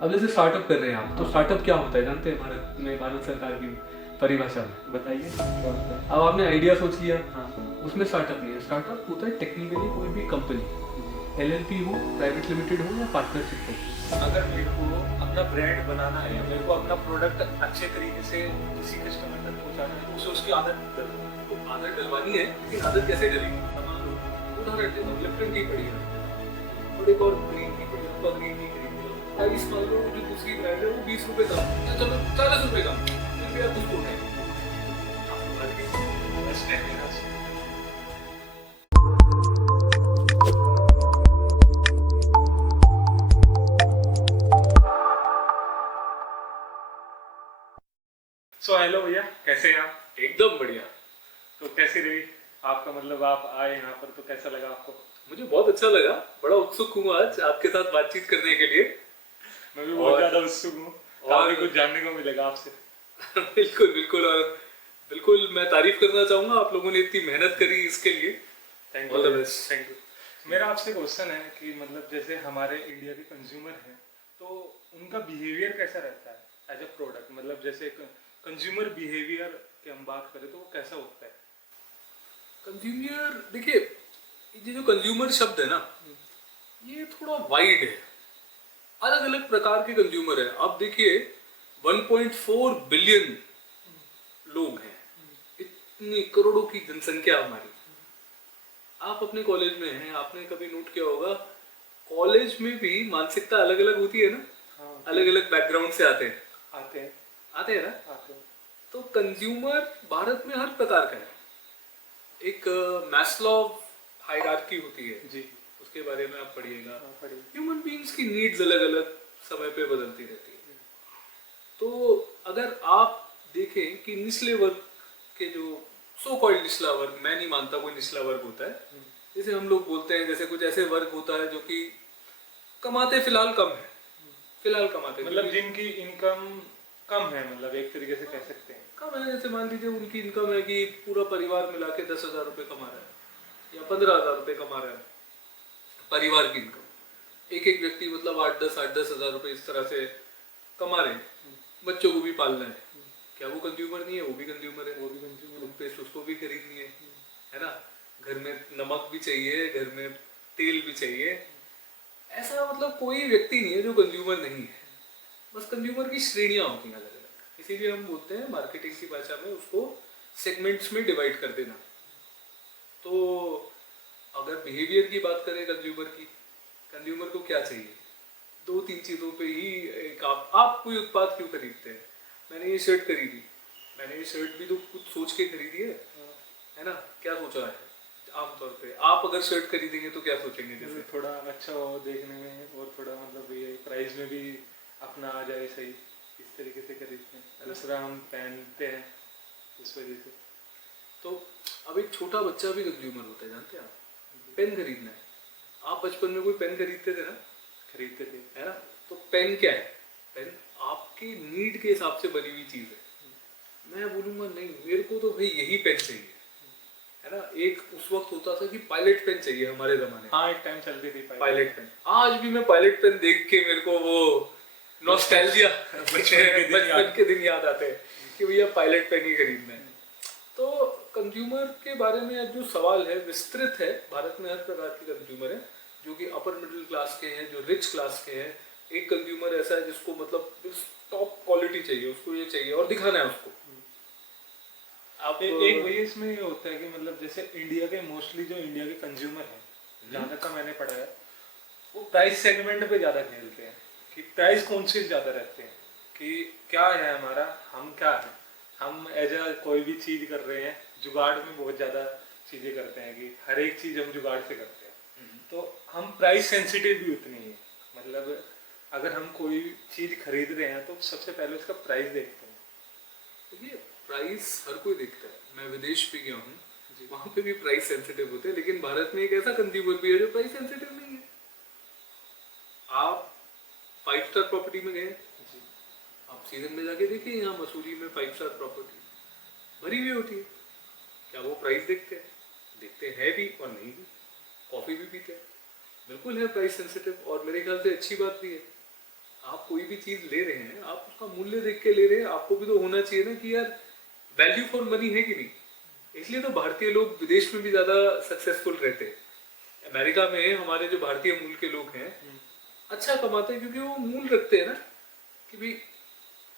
अब जैसे स्टार्टअप कर रहे हैं आप, तो स्टार्टअप क्या होता है जानते हैं भारत में, भारत सरकार की परिभाषा में? बताइए क्या होता है। अब आपने आइडिया सोच लिया, हाँ उसमें स्टार्टअप नहीं है। स्टार्टअप होता है टेक्निकली कोई भी कंपनी, जी। एलएलपी हो, प्राइवेट लिमिटेड हो या पार्टनरशिप हो। अगर मेरे को अपना ब्रांड बनाना है, मेरे को अपना प्रोडक्ट अच्छे तरीके से किसी कस्टमर तक पहुंचाना है, तो उसे उसकी आदत डलवानी तो आदत डलवानी है। लेकिन आदत कैसे डलेगी? मान लो उदाहरण देता हूँ, लिप्टन टी पड़ी है और एक और ग्रीन टी पड़ी है, ग्रीन टी खरीद लो। प्राइस मान लो जो दूसरी ब्रांड है वो 20 रुपए कम, या चलो 40 रुपए कम, फिर भी आप उसको उठाएंगे। आपको मार्केट बेस्ट है मेरा। सो हेलो भैया, कैसे हैं आप? एकदम बढ़िया। तो कैसी रही आपका, मतलब आप आए यहाँ पर तो कैसा लगा आपको? मुझे बहुत अच्छा लगा, बड़ा उत्सुक हूँ आज आपके साथ बातचीत करने के लिए। मैं भी बहुत ज्यादा उत्सुक हूँ, काफी कुछ जानने को मिलेगा आपसे। बिल्कुल बिल्कुल, और बिल्कुल मैं तारीफ करना चाहूंगा, आप लोगों ने इतनी मेहनत करी इसके लिए। Thank all the you, best. Thank you. मेरा आपसे क्वेश्चन है कि मतलब जैसे हमारे इंडिया के कंज्यूमर हैं, तो उनका बिहेवियर कैसा रहता है एज अ प्रोडक्ट, मतलब जैसे कंज्यूमर बिहेवियर की हम बात करें तो वो कैसा होता है? कंज्यूमर, देखिए ये जो कंज्यूमर शब्द है ना, ये थोड़ा वाइड है। अलग अलग प्रकार के कंज्यूमर है। आप देखिए 1.4 बिलियन लोग हैं, इतनी करोड़ों की जनसंख्या हमारी। आप अपने कॉलेज में हैं, आपने कभी नोट किया होगा कॉलेज में भी मानसिकता अलग अलग होती है ना। हाँ, अलग अलग बैकग्राउंड से आते हैं। आते हैं, आते हैं ना। आते हैं। तो कंज्यूमर भारत में हर प्रकार का है। एक मैस्लोव हायरार्की होती है, जी। उसके बारे में आप पढ़िएगा। हाँ, पढ़िए। ह्यूमन बीइंग्स की नीड्स अलग अलग समय पे बदलती रहती है। तो अगर आप देखें कि निचले वर्ग के जो सो कॉल्ड निचला वर्ग, मैं नहीं मानता कोई निचला वर्ग होता है, जैसे हम लोग बोलते हैं, जैसे कुछ ऐसे वर्ग होता है जो कि कमाते फिलहाल कम है, फिलहाल कमाते मतलब जिनकी इनकम कम है, मतलब एक तरीके से कह सकते हैं। कम है। जैसे मान लीजिए उनकी इनकम है कि पूरा परिवार मिला के 10,000 रुपये कमा रहा है या 15,000 रुपये कमा रहा है, परिवार की इनकम। एक एक व्यक्ति मतलब 8-10 इस तरह से कमा रहे हैं, बच्चों को भी पालना है। क्या वो कंज्यूमर नहीं है? वो भी कंज्यूमर है। वो भी कंज्यूमर टूथपेस्ट उसको भी खरीदनी है ना। घर में नमक भी चाहिए, घर में तेल भी चाहिए। ऐसा मतलब कोई व्यक्ति नहीं है जो कंज्यूमर नहीं है। बस कंज्यूमर की श्रेणियां होती हैं अलग अलग, इसीलिए हम बोलते हैं मार्केटिंग की भाषा में उसको सेगमेंट्स में डिवाइड कर देना। तो अगर बिहेवियर की बात करें कंज्यूमर की, कंज्यूमर को क्या चाहिए? दो तीन चीज़ों पे ही एक आप कोई उत्पाद क्यों खरीदते हैं? मैंने ये शर्ट खरीदी, मैंने ये शर्ट भी तो कुछ सोच के खरीदी है ना। क्या सोचा है? आमतौर पे आप अगर शर्ट खरीदेंगे तो क्या सोचेंगे? जैसे थोड़ा अच्छा हो देखने में, और थोड़ा मतलब ये प्राइस में भी अपना आ जाए सही, इस तरीके से खरीदते हैं। दूसरा हम पहनते हैं इस वजह से। तो अब एक छोटा बच्चा भी कंज्यूमर होता है, जानते हैं आप? पेन खरीदना है, आप बचपन में कोई पेन खरीदते थे ना? खरीदते थे, है ना। तो पेन क्या है? पेन आपकी नीड के हिसाब से बनी हुई चीज है। मैं बोलूंगा नहीं, मेरे को तो भाई यही पेन चाहिए, है ना। एक उस वक्त होता था कि पायलट पेन चाहिए हमारे जमाने में। हाँ, एक टाइम चलती थी पायलट पेन। आज भी मैं पायलट पेन देख के मेरे को वो नॉस्टैल्जिया बचपन के दिन याद आते हैं कि भैया पायलट पेन ही खरीदना है। तो कंज्यूमर के बारे में अब जो सवाल है विस्तृत है। भारत में हर प्रकार के कंज्यूमर है, जो कि अपर मिडिल क्लास के हैं, जो रिच क्लास के हैं। एक कंज्यूमर ऐसा है जिसको मतलब टॉप क्वालिटी चाहिए, उसको ये चाहिए और दिखाना है उसको। आप एक भैया इसमें ये होता है कि मतलब जैसे इंडिया के मोस्टली जो इंडिया के कंज्यूमर हैं, जहाँ तक का मैंने पढ़ा है, वो प्राइस सेगमेंट पे ज़्यादा खेलते हैं कि प्राइस कॉन्शियस ज़्यादा रहते हैं कि क्या है हमारा, हम क्या है, हम एज अ कोई भी चीज़ कर रहे हैं, जुगाड़ में बहुत ज़्यादा चीज़ें करते हैं कि हर एक चीज़ हम जुगाड़ से करते हैं। तो हम प्राइस सेंसिटिव भी उतनी है, मतलब अगर हम कोई चीज़ खरीद रहे हैं तो सबसे पहले उसका प्राइस देखते हैं। देखिए प्राइस हर कोई देखता है। मैं विदेश भी गया हूँ, वहाँ पे भी प्राइस सेंसिटिव होते हैं, लेकिन भारत में एक ऐसा कंज्यूमर भी है जो प्राइस सेंसिटिव नहीं है। आप 5 स्टार प्रॉपर्टी में गए, आप सीजन में जाके देखिए, यहाँ मसूरी में 5 स्टार प्रॉपर्टी भरी हुई होती है। क्या वो प्राइस देखते हैं? देखते हैं भी और नहीं भी। कॉफी भी पीते हैं, बिल्कुल है प्राइस सेंसिटिव, और मेरे ख्याल से अच्छी बात भी है। आप कोई भी चीज ले रहे हैं, आप उसका मूल्य देख के ले रहे हैं, आपको भी तो होना चाहिए ना कि यार वैल्यू फॉर मनी है कि नहीं। इसलिए तो भारतीय लोग विदेश में भी ज्यादा सक्सेसफुल रहते हैं। अमेरिका में हमारे जो भारतीय मूल के लोग हैं अच्छा कमाते हैं, क्योंकि वो मूल रखते हैं ना कि भाई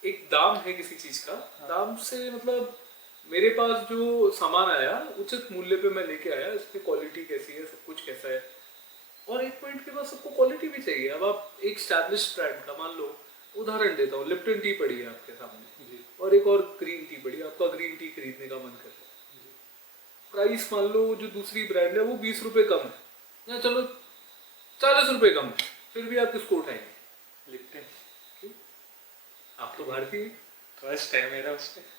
एक दाम है किसी चीज का, दाम से मतलब मेरे पास जो सामान आया उचित मूल्य पे मैं लेके आया, इसकी क्वालिटी कैसी है, सब कुछ कैसा है। और एक पॉइंट के बाद सबको क्वालिटी भी चाहिए। अब आप एक स्टैब्लिश ब्रांड का मान लो, उदाहरण देता हूँ, लिप्टन टी पड़ी है आपके सामने और एक और ग्रीन टी पड़ी है, आपका ग्रीन टी खरीदने का मन कर रहा है, प्राइस मान लो जो दूसरी ब्रांड है वो 20 रुपए कम है, या चलो 40 रुपए कम है, फिर भी आप किसको उठाएंगे? लिप्टन। क्यों? आप तो भारतीय हैं। ट्रस्ट है मेरा उस पर।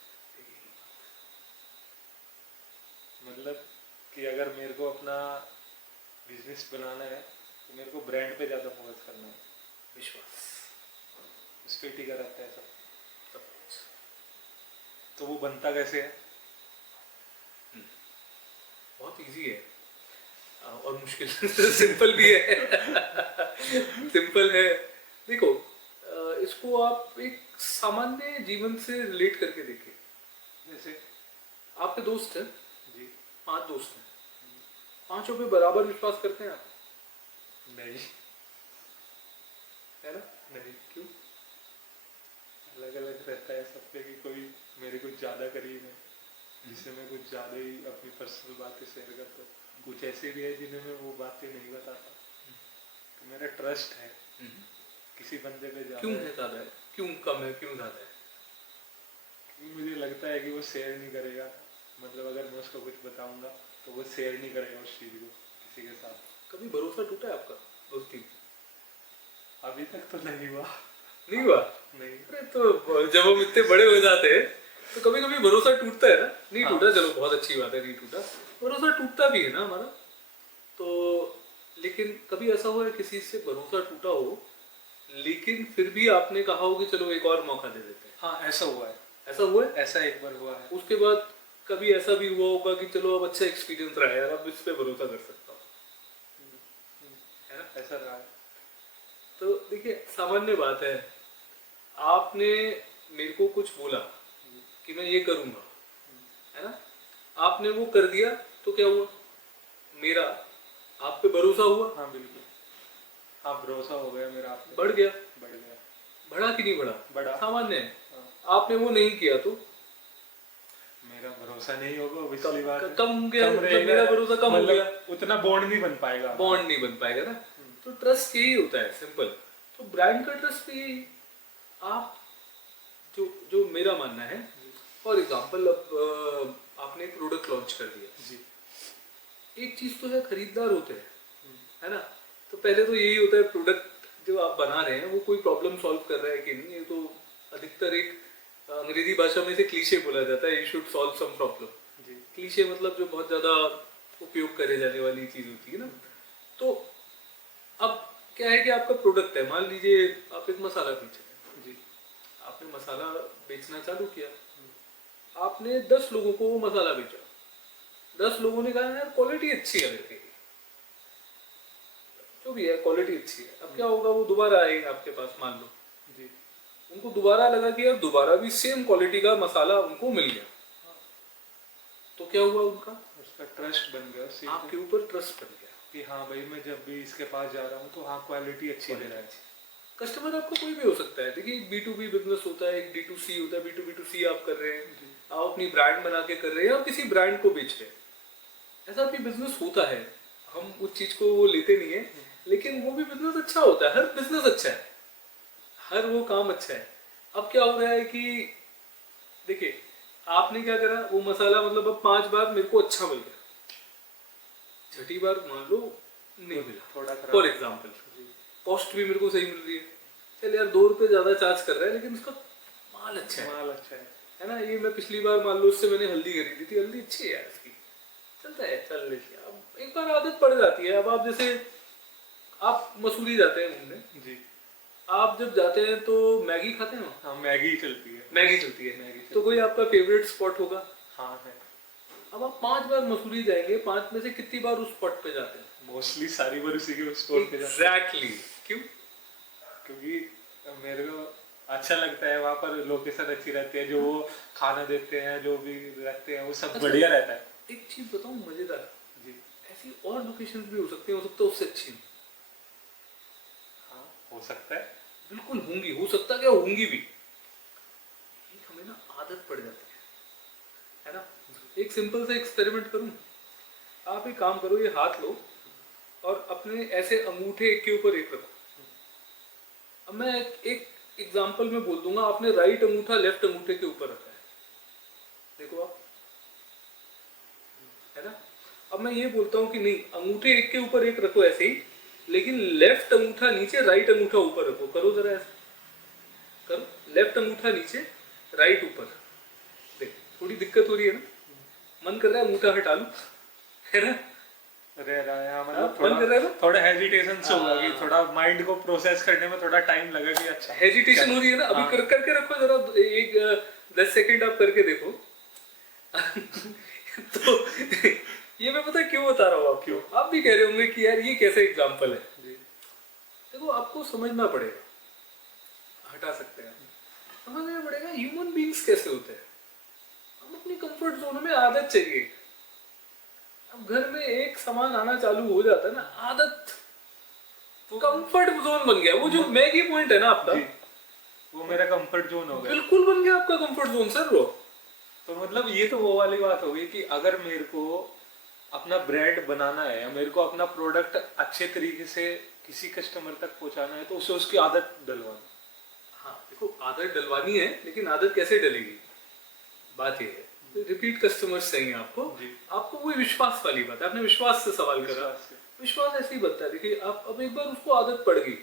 मतलब कि अगर मेरे को अपना बिजनेस बनाना है तो मेरे को ब्रांड पे ज़्यादा फोकस करना है, विश्वास उस पर टिका रहता है सब। सब कुछ। तो वो बनता कैसे है? बहुत इजी है और मुश्किल सिंपल भी है सिंपल है। देखो इसको आप एक सामान्य जीवन से रिलेट करके देखिए। जैसे आपके दोस्त हैं जी 5 दोस्त हैं, 5 पे बराबर विश्वास करते हैं आप? नहीं, है ना? नहीं, क्यों? अलग अलग रहता है सब पे कि कोई मेरे कुछ ज़्यादा करीब है जिससे मैं कुछ ज़्यादा ही अपनी पर्सनल बातें शेयर करता हूँ, कुछ ऐसे भी है जिन्हें मैं वो बातें नहीं बताता। तो मेरा ट्रस्ट है किसी बंदे पे ज़्यादा क्यों है ज्यादा है, क्यों कम है, क्यों ज्यादा है? क्योंकि मुझे लगता है कि वो शेयर नहीं करेगा। मतलब अगर मैं उसको कुछ बताऊंगा तो वो शेयर नहीं करेगा उस चीज़ को किसी के साथ। कभी भरोसा टूटा है आपका दोस्ती में? अभी तक तो नहीं हुआ। नहीं हुआ? नहीं। अरे तो जब हम इतने बड़े हो जाते हैं तो कभी कभी भरोसा टूटता है ना। नहीं हाँ। टूटा, चलो बहुत अच्छी बात है, नहीं टूटा, भरोसा टूटता भी है ना हमारा। तो लेकिन कभी ऐसा हुआ है किसी से भरोसा टूटा हो लेकिन फिर भी आपने कहा हो कि चलो एक और मौका दे देते हैं? हाँ, ऐसा हुआ है। ऐसा हुआ है? ऐसा एक बार हुआ है। उसके बाद कभी ऐसा भी हुआ होगा कि चलो अब अच्छा एक्सपीरियंस रहा है यार, अब इस पे भरोसा कर सकता हूँ, है ना? ऐसा रहा है। तो देखिए सामान्य बात है, आपने मेरे को कुछ बोला कि मैं ये करूंगा, है ना? आपने वो कर दिया तो क्या हुआ? मेरा आप पे भरोसा हुआ, हाँ बिल्कुल। हाँ, भरोसा हो गया मेरा आप पे। बढ़ गया। बढ़ गया। बढ़ा कि नहीं बढ़ा? बढ़ा। सामान्य है। हाँ। आपने वो नहीं किया तो मेरा भरोसा नहीं होगा, पिछली बार कम गया, कम मतलब रहेगा, मेरा भरोसा कम हो मतलब गया, उतना बॉन्ड नहीं बन पाएगा। बॉन्ड नहीं बन पाएगा ना। तो ट्रस्ट यही होता है, सिंपल। तो ब्रांड का ट्रस्ट भी आप जो जो मेरा मानना है, फॉर एग्जांपल अब आपने एक प्रोडक्ट लॉन्च कर दिया जी। एक चीज तो है, खरीदार होते हैं, है ना? तो पहले तो यही होता है प्रोडक्ट जो आप बना रहे हैं वो कोई प्रॉब्लम सॉल्व कर रहा है कि नहीं। ये तो अधिकतर एक अंग्रेजी भाषा में से क्लीशे बोला जाता है, you should solve some problem. जी। क्लीशे मतलब जो बहुत ज्यादा उपयोग करे जाने वाली चीज होती है ना। तो अब क्या है कि आपका प्रोडक्ट है, मान लीजिए आप एक मसाला बेच रहे हैं। जी। आपने मसाला बेचना चालू किया, आपने 10 लोगों को वो मसाला बेचा, 10 लोगों ने कहा यार क्वालिटी अच्छी है लड़के की, जो भी है क्वालिटी अच्छी है। अब क्या होगा, वो दोबारा आएंगे आपके पास, मान लो जी। उनको दोबारा लगा कि यार दोबारा भी सेम क्वालिटी का मसाला उनको मिल गया, तो क्या हुआ, उनका उसका ट्रस्ट बन गया उस चीज़ आपके पे ऊपर ट्रस्ट बन गया कि हाँ भाई मैं जब भी इसके पास जा रहा हूँ तो हाँ क्वालिटी अच्छी दे रहा है। कस्टमर आपका कोई भी हो सकता है। देखिए B2B बिजनेस होता है, एक D2C होता है, B2B2C आप कर रहे हैं, आप अपनी ब्रांड बना के कर रहे हैं और किसी ब्रांड को बेच रहे हैं, ऐसा भी बिजनेस होता है। हम उस चीज को वो लेते नहीं है, लेकिन वो भी बिजनेस अच्छा होता है, हर बिजनेस अच्छा है, हर वो काम अच्छा है। अब क्या हो रहा है कि देखिए आपने क्या करा, वो मसाला मतलब अब 5 बार मेरे को अच्छा मिल गया, छठी बार मान लो नहीं मिला, थोड़ा खराब। फॉर एग्जाम्पल कॉस्ट भी मेरे को सही मिल रही है, चल यार 2 रुपए ज्यादा चार्ज कर रहा है लेकिन उसका माल अच्छा है, माल अच्छा है ना? ये मैं पिछली बार मान लो उससे मैंने हल्दी खरीदी थी, हल्दी अच्छी है यार इसकी, चलता है, चल रही है। अब एक बार आदत पड़ जाती है। अब आप जैसे आप मसूरी जाते हैं घूमने, जी। आप जब जाते हैं तो मैगी खाते हैं वहाँ? हाँ, मैगी चलती है। मैगी चलती है, मैगी चलती तो कोई आपका फेवरेट स्पॉट होगा। हाँ है। अब आप 5 बार मसूरी जाएंगे, 5 में से कितनी बार उस स्पॉट पे जाते हैं? मोस्टली सारी बार उसी के स्टोर पे जाते हैं। एग्जैक्टली। क्यों? क्योंकि तो मेरे को अच्छा लगता है, वहाँ पर लोकेशन अच्छी रहती है, जो वो खाना देते हैं, जो भी रहते हैं वो सब अच्छा, बढ़िया रहता है। एक चीज बताऊं मजेदार, जी। ऐसी और लोकेशन भी हो सकती है, हो सकता है उससे अच्छी हो। हाँ, हो सकता है। बिल्कुल होंगी, हो सकता क्या होंगी भी, एक हमें ना आदत पड़ जाती है ना। एक सिंपल सा एक्सपेरिमेंट करूं, आप एक काम करो, ये हाथ लो और अपने ऐसे अंगूठे एक के ऊपर एक रखो। अब मैं एक एग्जांपल में बोल दूंगा, आपने राइट अंगूठा लेफ्ट अंगूठे के ऊपर रखा है, देखो आप, है ना। अब मैं ये बोलता हूँ कि नहीं, अंगूठे एक के ऊपर एक रखो ऐसे ही, लेकिन लेफ्ट अंगूठा नीचे राइट अंगूठा ऊपर रखो, करो जरा ऐसे, करो, लेफ्ट अंगूठा नीचे राइट ऊपर। देख थोड़ी दिक्कत हो रही है ना, मन कर रहा है अंगूठा हटा लूं, है ना। रह रहा है हाँ, हाँ, मतलब मन कर रहा है ना? थोड़ा हेजिटेशन से होगा कि हाँ। थोड़ा माइंड को प्रोसेस करने में थोड़ा टाइम लगा कि अच्छा हेजिटेशन हो रही है ना, अभी हाँ। करके रखो जरा, एक 10 सेकंड आप करके देखो। तो ये मैं पता है क्यों बता रहा हूँ, आप क्यों, आप भी कह रहे होंगे कि यार ये कैसे एग्जाम्पल है। जी। देखो आपको समझना पड़ेगा, हटा सकते हैं, समझना पड़ेगा ह्यूमन बीइंग्स कैसे होते हैं। हम अपनी कंफर्ट जोन में, आदत चाहिए। अब घर में एक सामान आना चालू हो जाता है ना, आदत, कंफर्ट जोन बन गया। वो जो मैगी पॉइंट है ना आपका, जी, वो मेरा कंफर्ट जोन हो गया। बिल्कुल बन गया आपका कंफर्ट जोन सर वो। तो मतलब ये तो वो वाली बात हो गई कि अगर मेरे को अपना ब्रांड बनाना है या मेरे को अपना प्रोडक्ट अच्छे तरीके से किसी कस्टमर तक पहुंचाना है, तो उसे उसकी आदत डलवाना। हाँ देखो, आदत डलवानी है, लेकिन आदत कैसे डलेगी, बात ये है, रिपीट कस्टमर्स चाहिए आपको। जी। आपको वही विश्वास वाली बात है, आपने विश्वास से सवाल करा, विश्वास से। विश्वास ऐसे ही बनता है। देखिए आप, अब एक बार उसको आदत पड़ गई,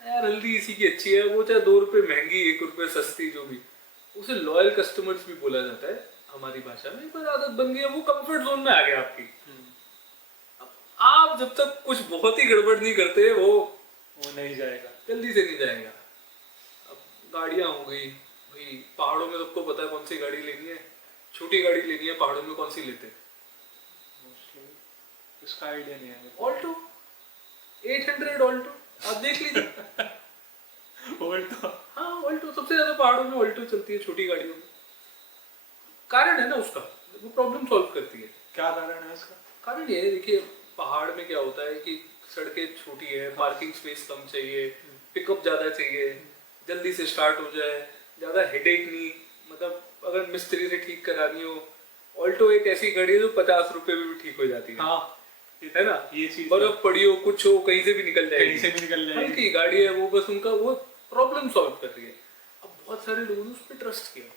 यार हल्दी इसी की अच्छी है, वो चाहे 2 रुपए महंगी 1 रुपए सस्ती, जो भी, उसे लॉयल कस्टमर्स भी बोला जाता है हमारी भाषा में। एक बार आदत बन गई है, वो कंफर्ट जोन में आ गया आपकी। अब आप जब तक कुछ बहुत ही गड़बड़ नहीं करते, वो नहीं जाएगा। जल्दी से नहीं जाएगा। अब गाड़ियां हो गई भाई, पहाड़ों में सबको पता है कौन सी गाड़ी लेनी है, छोटी गाड़ी लेनी है, पहाड़ों में कौन सी लेते हैं, मोस्टली इसका आइडिया नहीं है मेरे ऑल्टो, 800 ऑल्टो, आप देख लीजिए। को। और तो हाँ ऑल्टो सबसे ज्यादा पहाड़ों में ऑल्टो चलती है, छोटी गाड़ियों में। कारण है ना उसका, वो प्रॉब्लम सॉल्व करती है। क्या कारण है इसका? कारण ये है, देखिए पहाड़ में क्या होता है कि सड़कें छोटी है, पार्किंग स्पेस कम चाहिए, पिकअप ज्यादा चाहिए, जल्दी से स्टार्ट हो जाए, ज्यादा हेडेक नहीं, मतलब अगर मिस्त्री से ठीक करानी हो, ऑल्टो एक ऐसी गाड़ी है जो 50 रुपए में भी ठीक हो जाती है। हाँ, है ना, ये चीज बर्फ पड़ी हो, कुछ हो, कहीं से भी निकल जाएगी, कहीं से भी निकल जाएगी। हल्की गाड़ी है वो, बस उनका वो प्रॉब्लम सॉल्व कर रही है। अब बहुत सारे लोगों ने उस पर ट्रस्ट किया।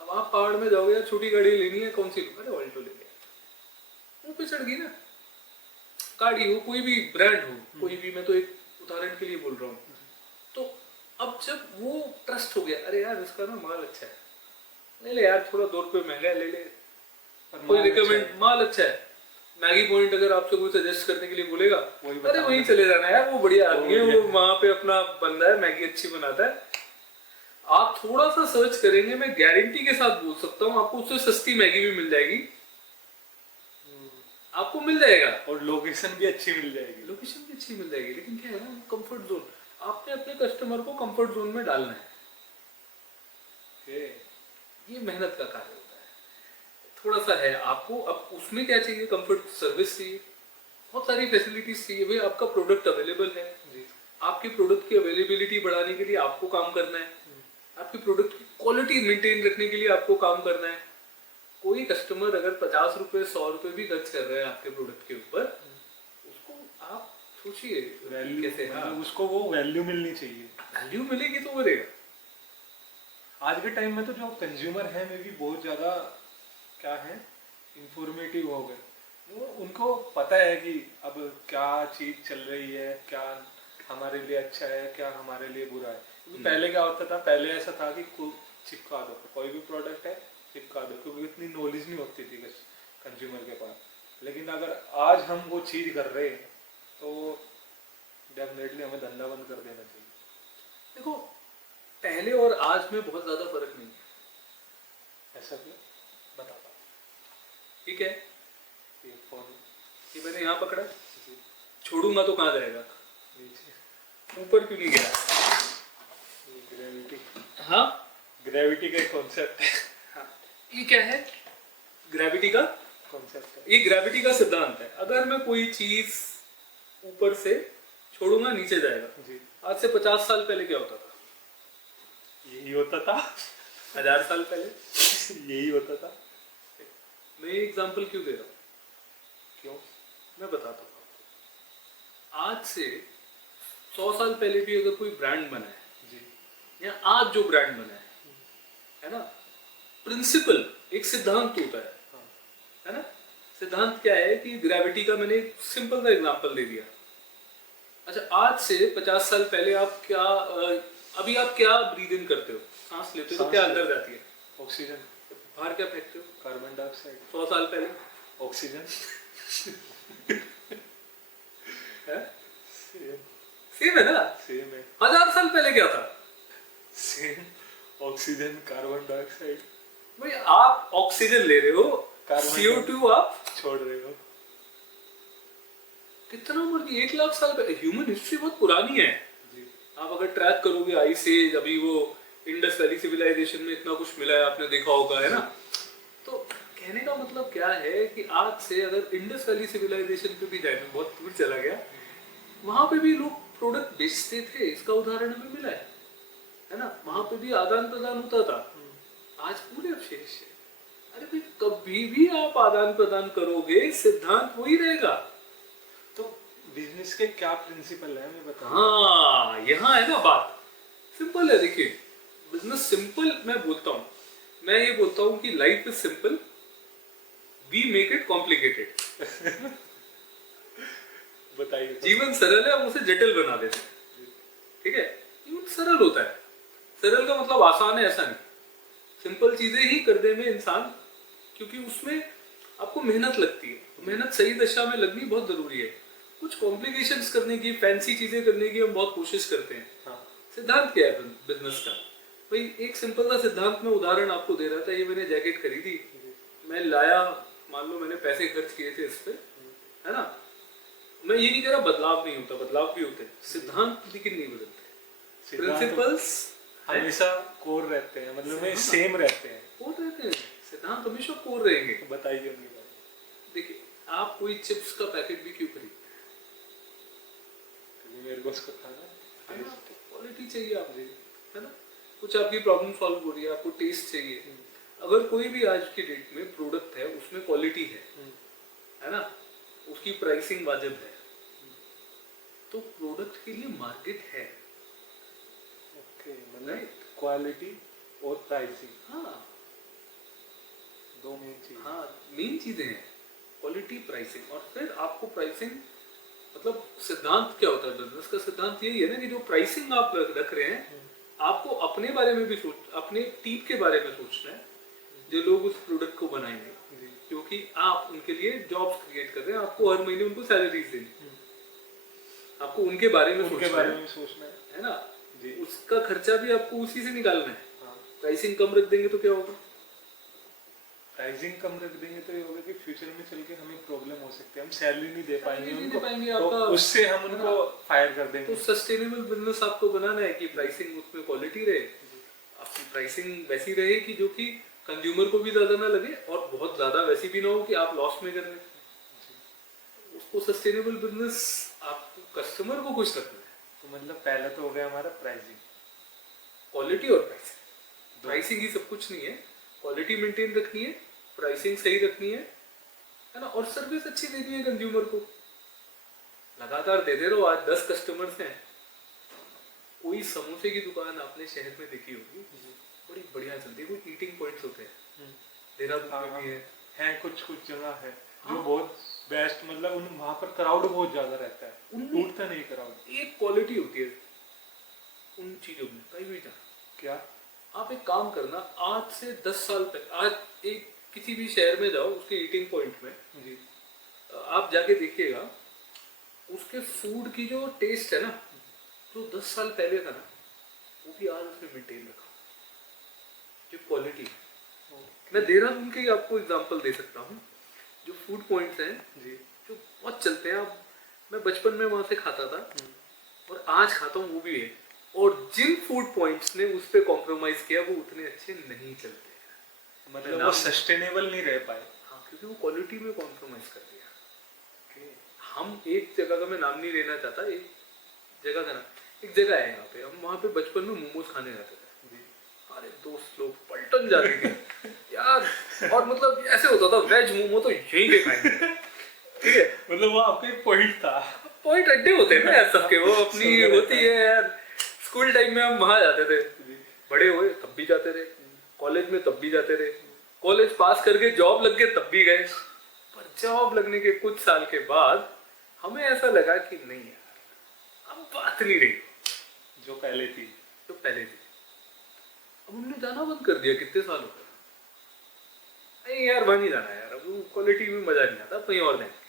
अब आप पहाड़ में जाओगे, यार छोटी गाड़ी लेनी है, कौन सी लो, अरे ऑल्टो ले लिया, मुंह पे चढ़ गई ना। गाड़ी हो, कोई भी ब्रांड हो, कोई भी, मैं तो एक उदाहरण के लिए बोल रहा हूँ। तो अब जब वो ट्रस्ट हो गया, अरे यार इसका ना माल अच्छा है, ले ले यार, थोड़ा 2 रुपए महंगा है, ले ले, पर कोई माल रिकमेंड, अच्छा है। माल अच्छा है। मैगी पॉइंट अगर आपसे कोई सजेस्ट करने के लिए बोलेगा, वही अरे बताऊंगा। वहीं चले जाना यार, वो बढ़िया वो आदमी है, बढ़िया वो वहां पे अपना बंदा है, मैगी अच्छी बनाता है। आप थोड़ा सा सर्च करेंगे, मैं गारंटी के साथ बोल सकता हूँ, आपको उससे सस्ती मैगी भी मिल जाएगी, आपको मिल जाएगा, और लोकेशन भी अच्छी मिल जाएगी। लोकेशन भी अच्छी मिल जाएगी। लेकिन क्या है ना, कंफर्ट जोन, आपने अपने कस्टमर को कंफर्ट जोन में डालना है, ये मेहनत का कार्य होता है। थोड़ा सा है आपको, अब उसमें क्या चाहिए, कंफर्ट सर्विस चाहिए, बहुत सारी फैसिलिटीज चाहिए। भाई आपका प्रोडक्ट अवेलेबल है, जी। आपके प्रोडक्ट की अवेलेबिलिटी बढ़ाने के लिए आपको काम करना है, आपके प्रोडक्ट की क्वालिटी मेंटेन रखने के लिए आपको काम करना है। कोई कस्टमर अगर 50 रुपए 100 रुपए भी खर्च कर रहे हैं आपके प्रोडक्ट के ऊपर, उसको आप सोचिए वैल्यू कैसे, हाँ मतलब उसको वो वैल्यू मिलनी चाहिए। वैल्यू मिलेगी तो बढ़ेगा। आज के टाइम में तो जो कंज्यूमर है में भी बहुत ज़्यादा क्या है, इंफॉर्मेटिव हो गए। वो उनको पता है कि अब क्या चीज़ चल रही है, क्या हमारे लिए अच्छा है, क्या हमारे लिए बुरा है। क्योंकि पहले क्या होता था, पहले ऐसा था कि चिपका दो, कोई भी प्रोडक्ट है चिपका दो, क्योंकि इतनी नॉलेज नहीं होती थी कंज्यूमर के पास। लेकिन अगर आज हम वो चीज़ कर रहे हैं तो डेफिनेटली हमें धंधा बंद कर देना चाहिए। देखो पहले और आज में बहुत ज्यादा फर्क नहीं है, ऐसा क्यों? बताता हूँ। ठीक है, ये फोन ये मैंने यहाँ पकड़ा, छोड़ूंगा तो कहाँ जाएगा, नीचे। ऊपर क्यों नहीं गया? ग्रेविटी, हाँ ग्रेविटी का कॉन्सेप्ट है। हाँ, ये क्या है? ग्रेविटी का कॉन्सेप्ट है। ये ग्रेविटी का सिद्धांत है। अगर मैं कोई चीज ऊपर से छोड़ूंगा नीचे जाएगा। जी, आज से 50 साल पहले क्या होता था? यही होता था। 1000 साल पहले? यही होता था। मैं ये एग्जांपल क्यों दे रहा हूँ? क्यों? मैं बताता हूँ आपको। आज से 100 साल पहले भी अगर कोई ब्रांड बना है जी, या आज जो ब्रांड बना है ना, प्रिंसिपल एक सिद्धांत होता है ना? सिद्धांत क्या है कि ग्रेविटी का मैंने सिंपल सा एग्जांपल दे दिया। अच्छा, आज से 50 साल पहले आप क्या अभी आप क्या ब्रीद इन करते हो? सांस लेते हो तो सांस क्या लेते अंदर जाती है? ऑक्सीजन। बाहर क्या फेंकते हो? Carbon dioxide. 100 साल पहले ऑक्सीजन। है? सेम। सेम है ना? सेम है। 1000 साल पहले क्या था? सेम ऑक्सीजन, कार्बन डाइऑक्साइड भाई आप ऑक्सीजन ले रहे हो, कार्बन CO2 आप छोड़ रहे हो। कितना मर्जी 1 लाख साल पहले। ह्यूमन हिस्ट्री बहुत पुरानी है। जी, आप अगर ट्रैक करोगे आइस एज, अभी वो इंडस वैली सिविलाइजेशन में इतना कुछ मिला है, आपने देखा होगा, है ना? तो कहने का मतलब क्या है कि आज से अगर इंडस वैली सिविलाइजेशन पे भी जाए, मैं बहुत दूर चला गया, वहां पे भी लोग प्रोडक्ट बेचते थे। इसका उदाहरण हमें मिला है ना? वहां पे भी आदान प्रदान होता था। आज पूरे अवशेष है। अरे भाई, कभी भी आप आदान प्रदान करोगे, सिद्धांत वही रहेगा। तो बिजनेस के क्या प्रिंसिपल है, मैं बता। हाँ, यहाँ है ना बात। सिंपल है। देखिए, बिजनेस सिंपल मैं बोलता हूँ, मैं ये बोलता हूँ कि life is simple, we make it complicated. बताइए। जीवन सरल है, हम उसे जटिल बना देते हैं। ठीक है? जीवन सरल होता है। सरल का मतलब आसान है ऐसा नहीं। सिंपल चीजें ही करने में इंसान, क्योंकि उसमें आपको मेहनत लगती है। मेहनत सही दिशा में लगनी बहुत जरूरी है। कुछ कॉम्प्लिकेशंस करने की, फैंसी चीजें करने की हम बहुत कोशिश करते हैं। हाँ। सिद्धांत क्या है बिजनेस का? भाई एक सिंपल सा सिद्धांत में उदाहरण आपको दे रहा था। ये मैंने जैकेट खरीदी, मैं लाया, मान लो मैंने पैसे खर्च किए थे इस पे, है ना? मैं ये नहीं कह रहा बदलाव नहीं होता, बदलाव भी होते हैं। सिद्धांत लेकिन नहीं बदलते। प्रिंसिपल्स हमेशा कोर रहते हैं, मतलब में सेम रहते हैं। कोर रहते हैं। सिद्धांत हमेशा कोर रहेंगे। बताइए उनके बारे में। देखिए, आप कोई चिप्स का पैकेट भी क्यों खरीदते क्योंकि मेरे को उसको खाना हैं? क्वालिटी चाहिए आपको, है ना? कुछ आपकी प्रॉब्लम सॉल्व हो रही है, आपको टेस्ट चाहिए। अगर कोई भी आज की डेट में प्रोडक्ट है, उसमें क्वालिटी है ना, उसकी प्राइसिंग वाजिब है, तो प्रोडक्ट के लिए मार्केट है। ओके, मतलब क्वालिटी और प्राइसिंग, हाँ दो मेन चीज। हाँ, मेन चीजें हैं, क्वालिटी, प्राइसिंग। और फिर आपको प्राइसिंग, मतलब सिद्धांत क्या होता है बिजनेस का? सिद्धांत यही है ना कि जो प्राइसिंग आप रख रहे हैं, आपको अपने बारे में भी अपने टीम के बारे में सोचना है, जो लोग उस प्रोडक्ट को बनाएंगे, क्योंकि आप उनके लिए जॉब्स क्रिएट कर रहे हैं। आपको हर महीने उनको सैलरीज देनी, आपको उनके बारे में सोचना है ना? जी। उसका खर्चा भी आपको उसी से निकालना है। हाँ। प्राइसिंग कम रख देंगे तो क्या होगा? प्राइसिंग कम रख देंगे तो ये होगा कि फ्यूचर में चल के हमें प्रॉब्लम हो सकती है, हम सैलरी नहीं दे पाएंगे उनको, तो उससे हम उनको फायर कर देंगे। तो सस्टेनेबल बिजनेस आपको बनाना है कि प्राइसिंग उसमें क्वालिटी रहे, आपकी प्राइसिंग वैसी रहे कि जो कि कंज्यूमर को भी ज्यादा ना लगे और बहुत ज्यादा वैसी भी ना हो कि आप लॉस में कर रहे हैं। उसको सस्टेनेबल बिजनेस, आपको कस्टमर को खुश रखना है। तो मतलब पहला तो हो गया हमारा प्राइसिंग, क्वालिटी और प्राइसिंग। प्राइसिंग ही सब कुछ नहीं है, क्वालिटी मेंटेन रखनी है, प्राइसिंग सही रखनी है ना? और सर्विस अच्छी देनी है कंज्यूमर को। लगातार देते रहो। आज 10 कस्टमर्स हैं। कोई समोसे की दुकान आपने शहर में देखी होगी, बड़ी बढ़िया चलती है। कोई ईटिंग पॉइंट्स होते हैं, देहरादून में भी है कुछ जगह है जो बहुत बेस्ट, मतलब उन वहाँ पर क्राउड बहुत ज्यादा रहता है, टूटता नहीं क्राउड। एक क्वालिटी होती है उन चीजों में, कहीं भी जा। क्या? आप एक काम करना, आज से 10 साल पहले, आज एक किसी भी शहर में जाओ, उसके ईटिंग पॉइंट में जी, आप जाके देखिएगा, उसके फूड की जो टेस्ट है ना, जो 10 साल पहले था ना, वो भी आज उसने मेंटेन रखा, जो क्वालिटी। मैं देहरादून के आपको एग्जांपल दे सकता हूँ। जो फूड पॉइंट्स हैं जी, जो बहुत चलते हैं। अब मैं बचपन में वहाँ से खाता था, और आज खाता हूँ वो भी है। और जिन फूड पॉइंट्स ने उस पर कॉम्प्रोमाइज किया वो उतने अच्छे नहीं चलते हैं। मतलब वो सस्टेनेबल नहीं रह पाए। हाँ, क्योंकि वो क्वालिटी में कॉम्प्रोमाइज कर दिया। हम एक जगह का मैं नाम नहीं लेना चाहता, एक जगह का नाम, एक जगह है यहाँ पे, हम वहाँ पे बचपन में मोमोज खाने जाते थे। हमारे दोस्त लोग पलटन जाते थे यार, और मतलब ऐसे होता था वेज मोमो तो यहीं के खाएंगे, ठीक है। मतलब वो आपका एक पॉइंट था। पॉइंट अड्डे होते हैं ना यार सबके, वो अपनी होती है यार। स्कूल टाइम में हम वहाँ जाते थे, बड़े हुए तब भी जाते थे, कॉलेज में तब भी जाते थे, कॉलेज पास करके जॉब लग गए तब भी गए। पर जॉब लगने के कुछ साल के बाद हमें ऐसा लगा कि नहीं यार, अब बात नहीं रही जो पहले थी। जो पहले थी। अब हमने जाना बंद कर दिया, कितने साल हो गए। नहीं यार, वहाँ नहीं जाना यार, अब क्वालिटी में मजा नहीं आता, कहीं और जाएंगे।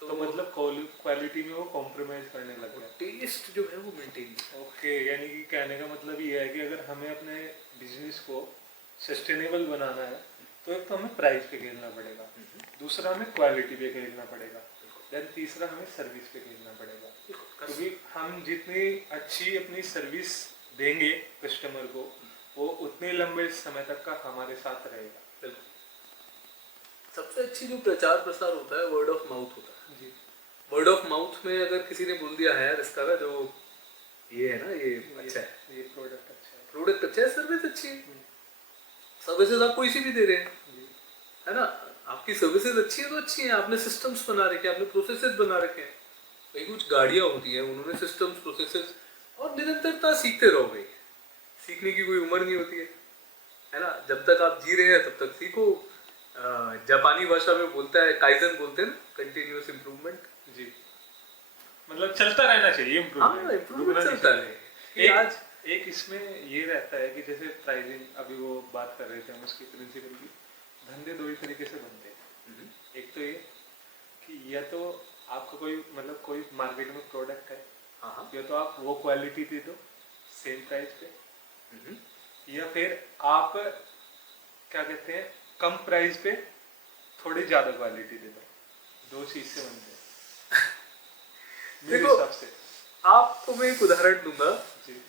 तो मतलब क्वालिटी में वो कॉम्प्रोमाइज करने लग गया। टेस्ट जो है वो मेंटेन। ओके, यानी कि कहने का मतलब ये है कि अगर हमें अपने बिजनेस को सस्टेनेबल बनाना है तो एक तो हमें प्राइस पे खेलना पड़ेगा, दूसरा हमें क्वालिटी पे खेलना पड़ेगा, देन तीसरा हमें सर्विस पे खेलना पड़ेगा। क्योंकि हम जितनी अच्छी अपनी सर्विस देंगे कस्टमर को, वो उतने लंबे समय तक का हमारे साथ रहेगा। सबसे अच्छी जो प्रचार प्रसार होता है वर्ड ऑफ माउथ होता है जी। वर्ड ऑफ माउथ में अगर किसी ने बोल दिया है यार इसका ना जो ये है ना, ये अच्छा है, ये प्रोडक्ट अच्छा है, प्रोडक्ट अच्छा है, सर्विस अच्छी है, सर्विसेज आपको इसी भी दे रहे हैं, है ना, आपकी सर्विसेज अच्छी है तो अच्छी है, आपने सिस्टम्स बना रखे हैं, आपने प्रोसेसेस बना रखे हैं। कई कुछ गाड़ियाँ होती हैं, उन्होंने सिस्टम्स प्रोसेसेस और निरंतरता सीखते रहोगे, सीखने की कोई उम्र नहीं होती है ना, जब तक आप जी रहे हैं तब तक सीखो। जापानी भाषा में बोलता है काइजन बोलते हैं ना, कंटिन्यूअस इम्प्रूवमेंट। जी। मतलब चलता रहना चाहिए, हाँ, इम्प्रूवमेंट चलता है। आज एक इसमें ये रहता है कि जैसे प्राइसिंग, अभी वो बात कर रहे थे हम उसकी प्रिंसिपल की, धंधे दो ही तरीके से बनते हैं। एक तो ये कि या तो आपका कोई मतलब कोई मार्केट में प्रोडक्ट है, या तो आप वो क्वालिटी दे दो सेम प्राइस पे, या फिर आप क्या कहते हैं कम प्राइस पे थोड़ी ज्यादा क्वालिटी दे दो। दो चीज से बनते हैं मेरे देखो, हिसाब से। आपको मैं एक उदाहरण दूंगा जी,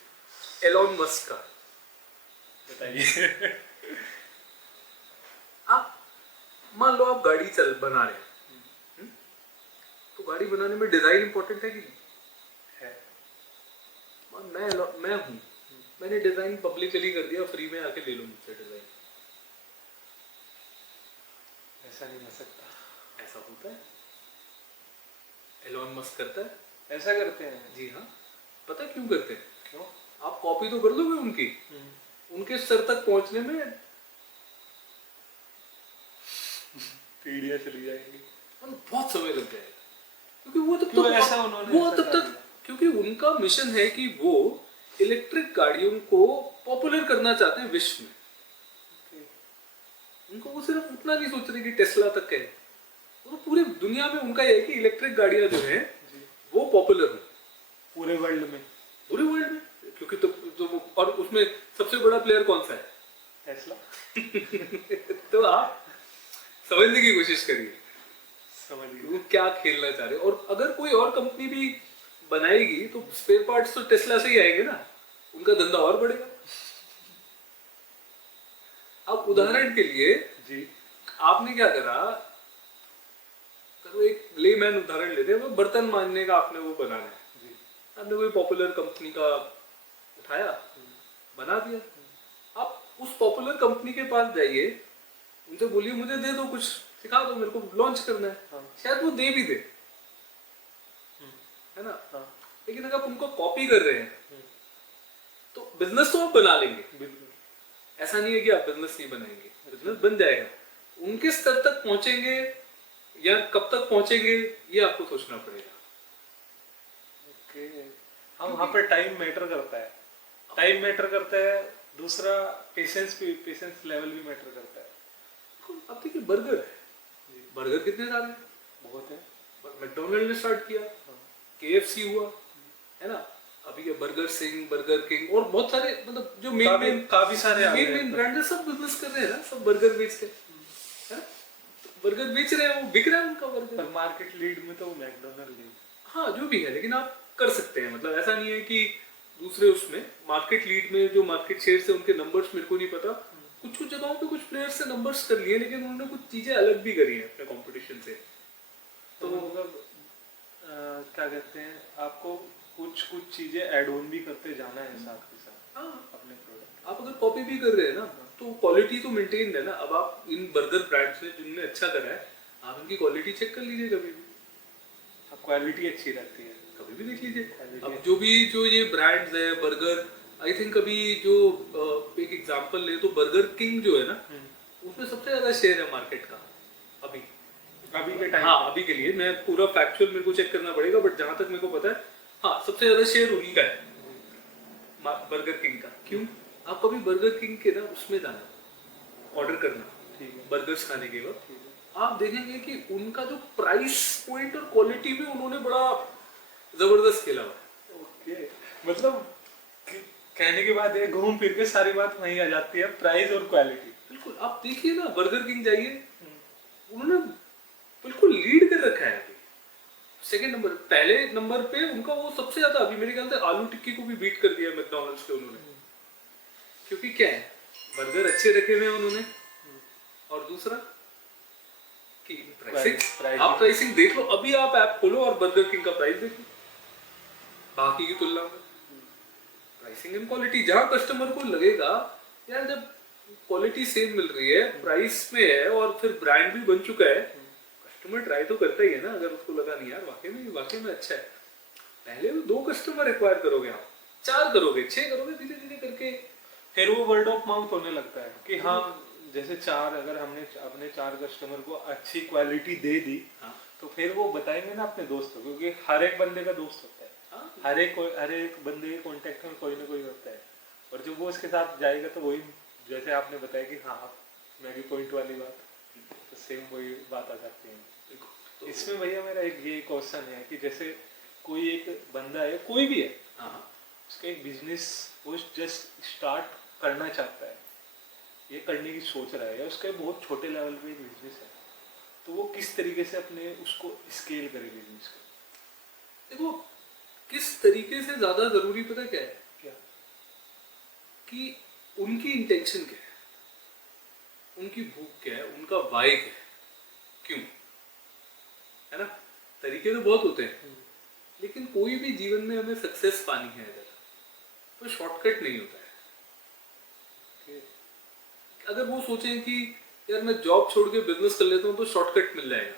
एलोन मस्क का। बताइए। आप मान लो आप गाड़ी चल बना रहे हैं, तो गाड़ी बनाने में डिजाइन इंपॉर्टेंट है कि नहीं है? मैं हूं, मैंने डिजाइन पब्लिकली कर दिया, फ्री में आके ले लो मुझसे डिजाइन। ऐसा नहीं हो सकता। ऐसा होता है, एलोन मस्क करता है। ऐसा करते हैं? जी हाँ, पता है क्यों करते हैं? क्यों? आप कॉपी तो कर लोगे उनकी, उनके स्तर तक पहुंचने में पीढ़ियां चली जाएंगी, बहुत समय लग जाएगा, क्योंकि वो तब क्यों तक ऐसा उन्होंने वो ऐसा तब कर तक दिया? क्योंकि उनका मिशन है कि वो इलेक्ट्रिक गाड़ियों को पॉपुलर करना चाहते हैं विश्व में। उनको वो सिर्फ उतना नहीं सोच रहे कि टेस्ला तक है, वो पूरी दुनिया में उनका ये है कि इलेक्ट्रिक गाड़ियां जो है वो पॉपुलर हो पूरे वर्ल्ड में, पूरे वर्ल्ड में। क्योंकि और उसमें सबसे बड़ा प्लेयर कौन सा है? टेस्ला। तो आप समझने की कोशिश करिए समझिए वो क्या खेलना चाह रहे हैं। और अगर कोई और कंपनी भी बनाएगी तो स्पेयर पार्ट्स तो टेस्ला से ही आएंगे ना, उनका धंधा और बढ़ेगा। अब उदाहरण के लिए जी, आपने क्या करा, तो एक लेमैन उदाहरण लेते हैं, वो बर्तन मांजने का आपने वो बनाना है जी, आपने कोई पॉपुलर कंपनी का उठाया, बना दिया। आप उस पॉपुलर कंपनी के पास जाइए, उनसे बोलिए मुझे दे दो, कुछ सिखा दो, मेरे को लॉन्च करना है। हाँ। शायद वो दे भी दे, है ना। हाँ, लेकिन अगर आप उनको कॉपी कर रहे हैं तो बिजनेस तो आप बना लेंगे, बिल्कुल। ऐसा नहीं है कि आप बिजनेस नहीं बनाएंगे, बिजनेस बन जाएगा। उनके स्तर तक पहुंचेंगे या कब तक पहुंचेंगे ये आपको सोचना पड़ेगा। ओके, हाँ, वहाँ पर टाइम मैटर करता है, टाइम मैटर करता है, दूसरा पेशेंस लेवल भी मैटर करता है। अब देखिए बर्गर है, बर्गर कितने सारे हैं? बहुत है। मैकडोनल्ड ने स्टार्ट किया, KFC हुआ, है ना, अभी ये बर्गर सिंह, बर्गर किंग और बहुत सारे, मतलब जो काफी सारे मेन ब्रांड है, सब बिजनेस कर रहे हैं ना, सब बर्गर बेच के, है ना, तो बर्गर बेच रहे हैं, वो बिक रहा है उनका बर्गर। पर मार्केट लीड में तो मैकडोनल्ड है। हाँ जो भी है, लेकिन आप कर सकते हैं। मतलब ऐसा नहीं है कि दूसरे उसमें मार्केट लीड में जो मार्केट शेयर से उनके नंबर्स मेरे को नहीं पता, कुछ कुछ जगहों पे कुछ प्लेयर्स से नंबर्स कर लिए, लेकिन उन्होंने कुछ चीजें अलग भी करी हैं अपने कंपटीशन से। तो मतलब क्या कहते हैं, आपको कुछ कुछ चीजें ऐड ऑन भी करते जाना है साथ के साथ हाँ, अपने प्रोडक्ट। आप अगर कॉपी भी कर रहे हैं ना तो क्वालिटी तो मेंटेन है ना। अब आप इन बर्गर ब्रांड्स में जिनने अच्छा करा है, आप इनकी क्वालिटी चेक कर लीजिए कभी भी, क्वालिटी अच्छी रहती है। कभी भी देख लीजिए। Quality अब जो ये ब्रांड्स है बर्गर, आई थिंक अभी जो एक एग्जांपल ले तो बर्गर किंग जो है ना, उसमें सबसे ज्यादा शेयर है मार्केट का अभी। अभी के टाइम हाँ अभी के लिए, मैं पूरा फैक्चुअल मेरे को चेक करना पड़ेगा, बट जहां तक मेरे को पता है हाँ सबसे ज्यादा शेयर उन्हीं का है, बर्गर किंग का। क्यों? आप कभी बर्गर किंग के ना उसमें जाना, ऑर्डर करना, ठीक है। बर्गर्स खाने के वक्त आप देखेंगे कि उनका जो प्राइस पॉइंट और क्वालिटी में उन्होंने बड़ा जबरदस्त खेला हुआ है। ओके, मतलब कहने के बाद ये घूम फिर के सारी बात वहीं आ जाती है, प्राइस और क्वालिटी। बिल्कुल, आप देखिए ना बर्गर किंग जाइए, उन्होंने बिल्कुल लीड कर रखा है अभी। सेकंड नंबर, पहले नंबर पे उनका वो सबसे ज्यादा अभी मेरे ख्याल से आलू टिक्की को भी बीट कर दिया मैकडॉनल्ड्स के उन्होंने। क्योंकि क्या है, बर्गर अच्छे रखे हुए हैं उन्होंने, और दूसरा कि प्राइसिंग, आप प्राइसिंग देख लो, अभी आप ऐप खोलो और बर्गर किंग का प्राइस देखो बाकी की तुलना में, प्राइसिंग एंड क्वालिटी। जहां कस्टमर को लगेगा यार जब क्वालिटी सेम मिल रही है, प्राइस में है और फिर ब्रांड भी बन चुका है, कस्टमर ट्राई तो करता ही है ना। अगर उसको लगा नहीं यार वाकई में अच्छा है, पहले वो 2 कस्टमर एक्वायर करोगे, आप 4 करोगे, 6 करोगे, धीरे धीरे करके फिर वो वर्ड ऑफ माउथ होने लगता है कि हाँ, जैसे 4 अगर हमने अपने 4 कस्टमर को अच्छी क्वालिटी दे दी, हाँ। तो फिर वो बताएंगे ना अपने दोस्तों को, क्योंकि हर एक बंदे का दोस्त होता है। हाँ। हर एक बंदे के कांटेक्ट में कोई ना कोई होता है, और जब वो उसके साथ जाएगा तो वही, जैसे आपने बताया कि हाँ मैगी पॉइंट वाली बात, तो सेम वही बात आ जाती है। तो इसमें भैया मेरा एक ये क्वेश्चन है कि जैसे कोई एक बंदा है, कोई भी है, हाँ उसका एक बिजनेस वो जस्ट स्टार्ट करना चाहता है, ये करने की सोच रहा है, या उसका बहुत छोटे लेवल पे एक बिजनेस है, तो वो किस तरीके से अपने उसको स्केल करे बिजनेस को? देखो, किस तरीके से ज्यादा जरूरी पता क्या है, क्या कि उनकी इंटेंशन क्या है, उनकी भूख क्या है, उनका वाई क्या है, क्यों, है ना। तरीके तो बहुत होते हैं, लेकिन कोई भी जीवन में हमें सक्सेस पानी है अगर, तो शॉर्टकट नहीं होता है। अगर वो सोचें कि यार मैं जॉब छोड़ के बिजनेस कर लेता हूँ तो शॉर्टकट मिल जाएगा,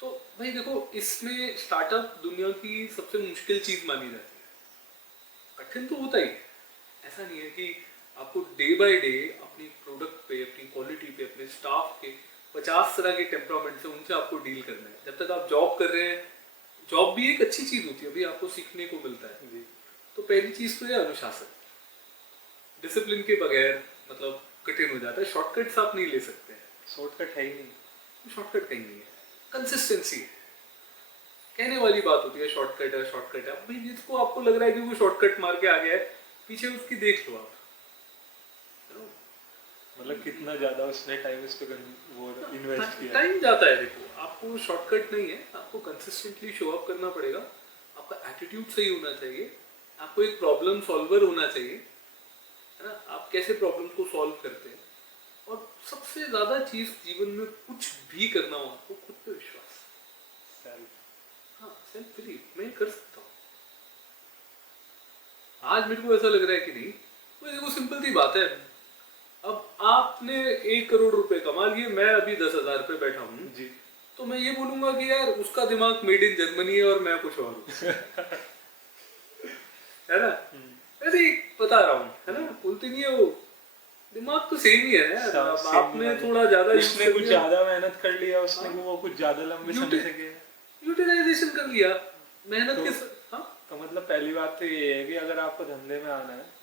तो भाई देखो इसमें स्टार्टअप दुनिया की सबसे मुश्किल चीज मानी जाती है। कठिन तो होता ही है, ऐसा नहीं है कि आपको डे बाय डे अपनी प्रोडक्ट पे, अपनी क्वालिटी पे, अपने स्टाफ के 50 तरह के टेम्परामेंट से उनसे आपको डील करना है। जब तक आप जॉब कर रहे हैं, जॉब भी एक अच्छी चीज होती है, अभी आपको सीखने को मिलता है जी। तो पहली चीज तो है अनुशासन, डिसिप्लिन के बगैर मतलब कठिन हो जाता है। शॉर्टकट्स आप नहीं ले सकते हैं, शॉर्टकट है ही नहीं, शॉर्टकट कहीं नहीं है, कंसिस्टेंसी है। कहने वाली बात होती है शॉर्टकट है, शॉर्टकट है, भाई जिसको आपको लग रहा है कि वो शॉर्टकट मार के आ गया है, पीछे उसकी देख लो आप, मतलब कितना ज्यादा उसने टाइम इस पे वो इन्वेस्ट किया। टाइम जाता है। देखो आपको शॉर्टकट नहीं है, आपको कंसिस्टेंटली शो अप करना पड़ेगा, आपका एटीट्यूड सही होना चाहिए, आपको एक प्रॉब्लम सॉल्वर होना चाहिए, है ना। आप कैसे प्रॉब्लम को सॉल्व करते हैं, और सबसे ज्यादा चीज जीवन में कुछ भी करना हो आपको खुद पे विश्वास, हाँ सेल्फ बिलीव, मैं कर सकता हूँ। आज मेरे को ऐसा लग रहा है कि नहीं, वो देखो सिंपल सी बात है, अब आपने 1 करोड़ रुपए कमा लिए, मैं अभी 10,000 पे बैठा हूँ जी, तो मैं ये बोलूंगा कि यार उसका दिमाग मेड इन जर्मनी है और मैं कुछ और हूँ है ना। ऐसे ही बता रहा हूँ, है ना, बोलते नहीं है वो, दिमाग तो सेम ही है यार। आपने थोड़ा ज्यादा, उसने कुछ ज्यादा मेहनत कर लिया, उसने वो कुछ ज्यादा लंबे समय से किया, यूटिलाइजेशन कर लिया मेहनत के हाँ। तो मतलब पहली बात तो ये है कि अगर आपको धंधे में आना है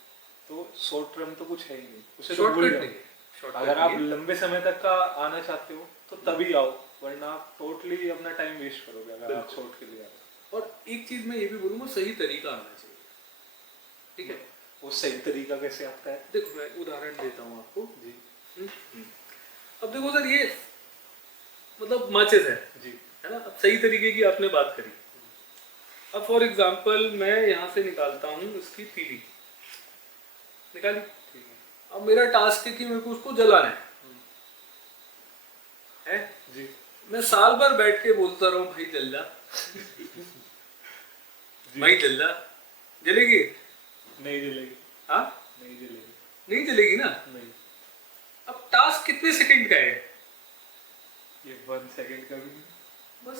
तो शॉर्ट टर्म तो कुछ है ही नहीं, उसे तो भूल जाओ। अगर आप लंबे समय तक का आना चाहते हो तो तभी आओ, वरना आप टोटली अपना टाइम वेस्ट करोगे अगर आप शॉर्ट के लिए आओ। और एक चीज मैं ये भी बोलूंगा, सही तरीका आना चाहिए, ठीक है। वो सही तरीका कैसे आता है? देखो मैं उदाहरण देता हूँ आपको जी। अब देखो सर, ये मतलब माचिस है जी, है ना। अब सही तरीके की आपने बात करी, अब फॉर एग्जाम्पल मैं यहाँ से निकालता हूँ इसकी तीली, निकाली, ठीक है। अब मेरा टास्क है कि मेरे को उसको जलाना है जी मैं साल भर बैठ के बोलता रहूं भाई जल जा भाई जल जा, जलेगी? नहीं जलेगी। हाँ नहीं जलेगी। नहीं जलेगी ना। नहीं। अब टास्क कितने सेकंड का है? ये 1 सेकंड का भी नहीं। बस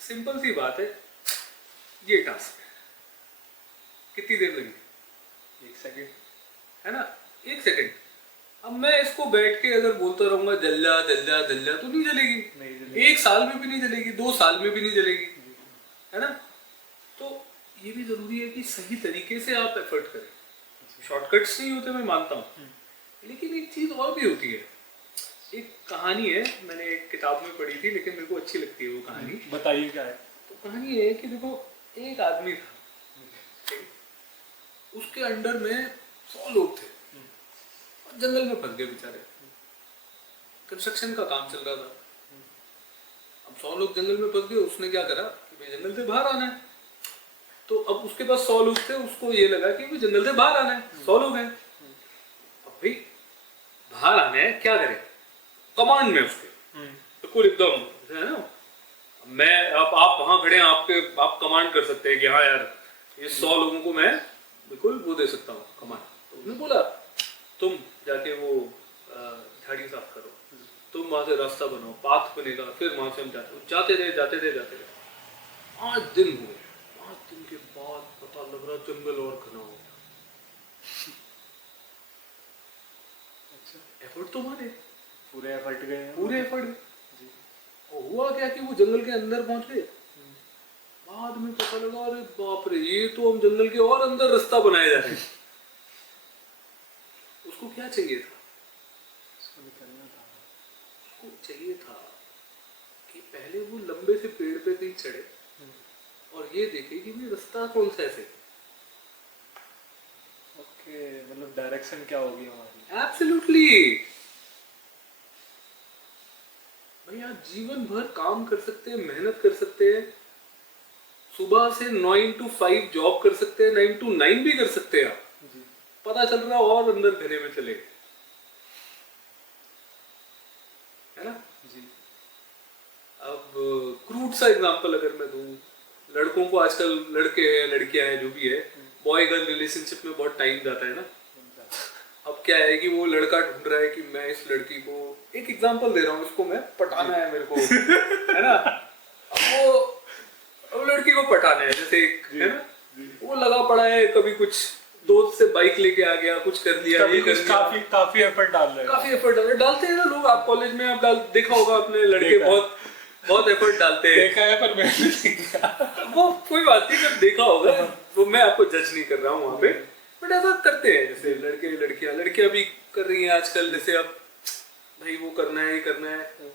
सिंपल सी बात है, ये टास्क है, कितनी देर लगी? 1 सेकंड। है ना, 1 सेकंड। अब मैं इसको बैठ के अगर बोलता रहूंगा जल जा जल जा जल जा तो नहीं जलेगी। नहीं जलेगी। 1 साल में भी नहीं जलेगी, 2 साल में भी नहीं जलेगी, है ना। तो ये भी जरूरी है कि सही तरीके से आप एफर्ट करें। शॉर्टकट्स नहीं होते, मैं मानता हूँ, लेकिन एक चीज और भी होती है। एक कहानी है, मैंने एक किताब में पढ़ी थी, लेकिन मेरे को अच्छी लगती है वो कहानी। बताइए क्या है। तो कहानी है कि देखो, एक आदमी था, उसके अंडर में 100 लोग थे, जंगल में फंस गए बेचारे, कंस्ट्रक्शन का काम चल रहा था। अब 100 लोग जंगल में फंस गए, उसने क्या करा कि भाई जंगल से बाहर आना है। तो अब उसके पास 100 लोग थे, उसको ये लगा कि भाई जंगल से बाहर आना है, 100 लोग हैं, अब भाई बाहर आना है, क्या करे? कमांड में उसके बिल्कुल एकदम, है ना, मैं आप वहां खड़े हैं, आप कमांड कर सकते हैं कि हाँ यार ये 100 लोगों को मैं बिल्कुल वो दे सकता हूँ कमांड। तो उसने बोला तुम जाके वो झाड़ी साफ करो, तुम वहां से रास्ता बनाओ, पाथ बनेगा, फिर वहां से हम जाते रहे 5 दिन हुए। 5 दिन के बाद पता लग रहा जंगल और घना हो गया। अच्छा, एफर्ट तो मारे, पूरे एफर्ट गए हैं। पूरे एफर्ट गए। और हुआ क्या कि वो जंगल के अंदर पहुंच गए। बाद में पता लगा अरे बाप रे, ये तो हम जंगल के और अंदर रास्ता बनाए जा रहे हैं। उसको क्या चाहिए था? उसको निकलना था। उसको चाहिए था कि पहले वो लंबे से पेड़ पे कहीं चढ़े और ये देखे कि भाई रास्ता कौन सा है। ओके, मतलब डायरेक्शन क्या होगी हमारी। एब्सोल्युटली। भैया जीवन भर काम कर सकते हैं, मेहनत कर सकते हैं, सुबह से 9 to 5 जॉब कर सकते हैं, 9 to 9 भी कर सकते हैं आप। जी। पता चल रहा और अंदर घने में चले गए, है ना जी। अब क्रूड सा एग्जांपल अगर मैं दूं, लड़कों को आजकल, लड़के हैं लड़कियां हैं जो भी है, बॉय गर्ल रिलेशनशिप में बहुत टाइम जाता है ना। अब क्या है कि वो लड़का ढूंढ रहा है कि मैं इस लड़की को, एक एग्जांपल दे रहा हूँ, इसको मैं पटाना है मेरे को, है ना। अब लड़की को पटाना है, जैसे एक है ना, वो लगा पड़ा है, कभी कुछ दोस्त से बाइक लेके आ गया, कुछ कर लिया, ये कर लिया, काफी एफर्ट डाल रहे हैं। काफी एफर्ट डालते हैं ना लोग। आप कॉलेज में आप देखा होगा अपने लड़के बहुत एफर्ट डालते हैं। देखा है पर मैंने नहीं किया। वो कोई बात नहीं, जब देखा होगा, वो मैं आपको जज नहीं कर रहा हूँ वहाँ पे, बट ऐसा करते हैं। जैसे लड़के लड़कियां भी कर रही हैं आजकल, जैसे अब भाई वो करना है, ये करना है।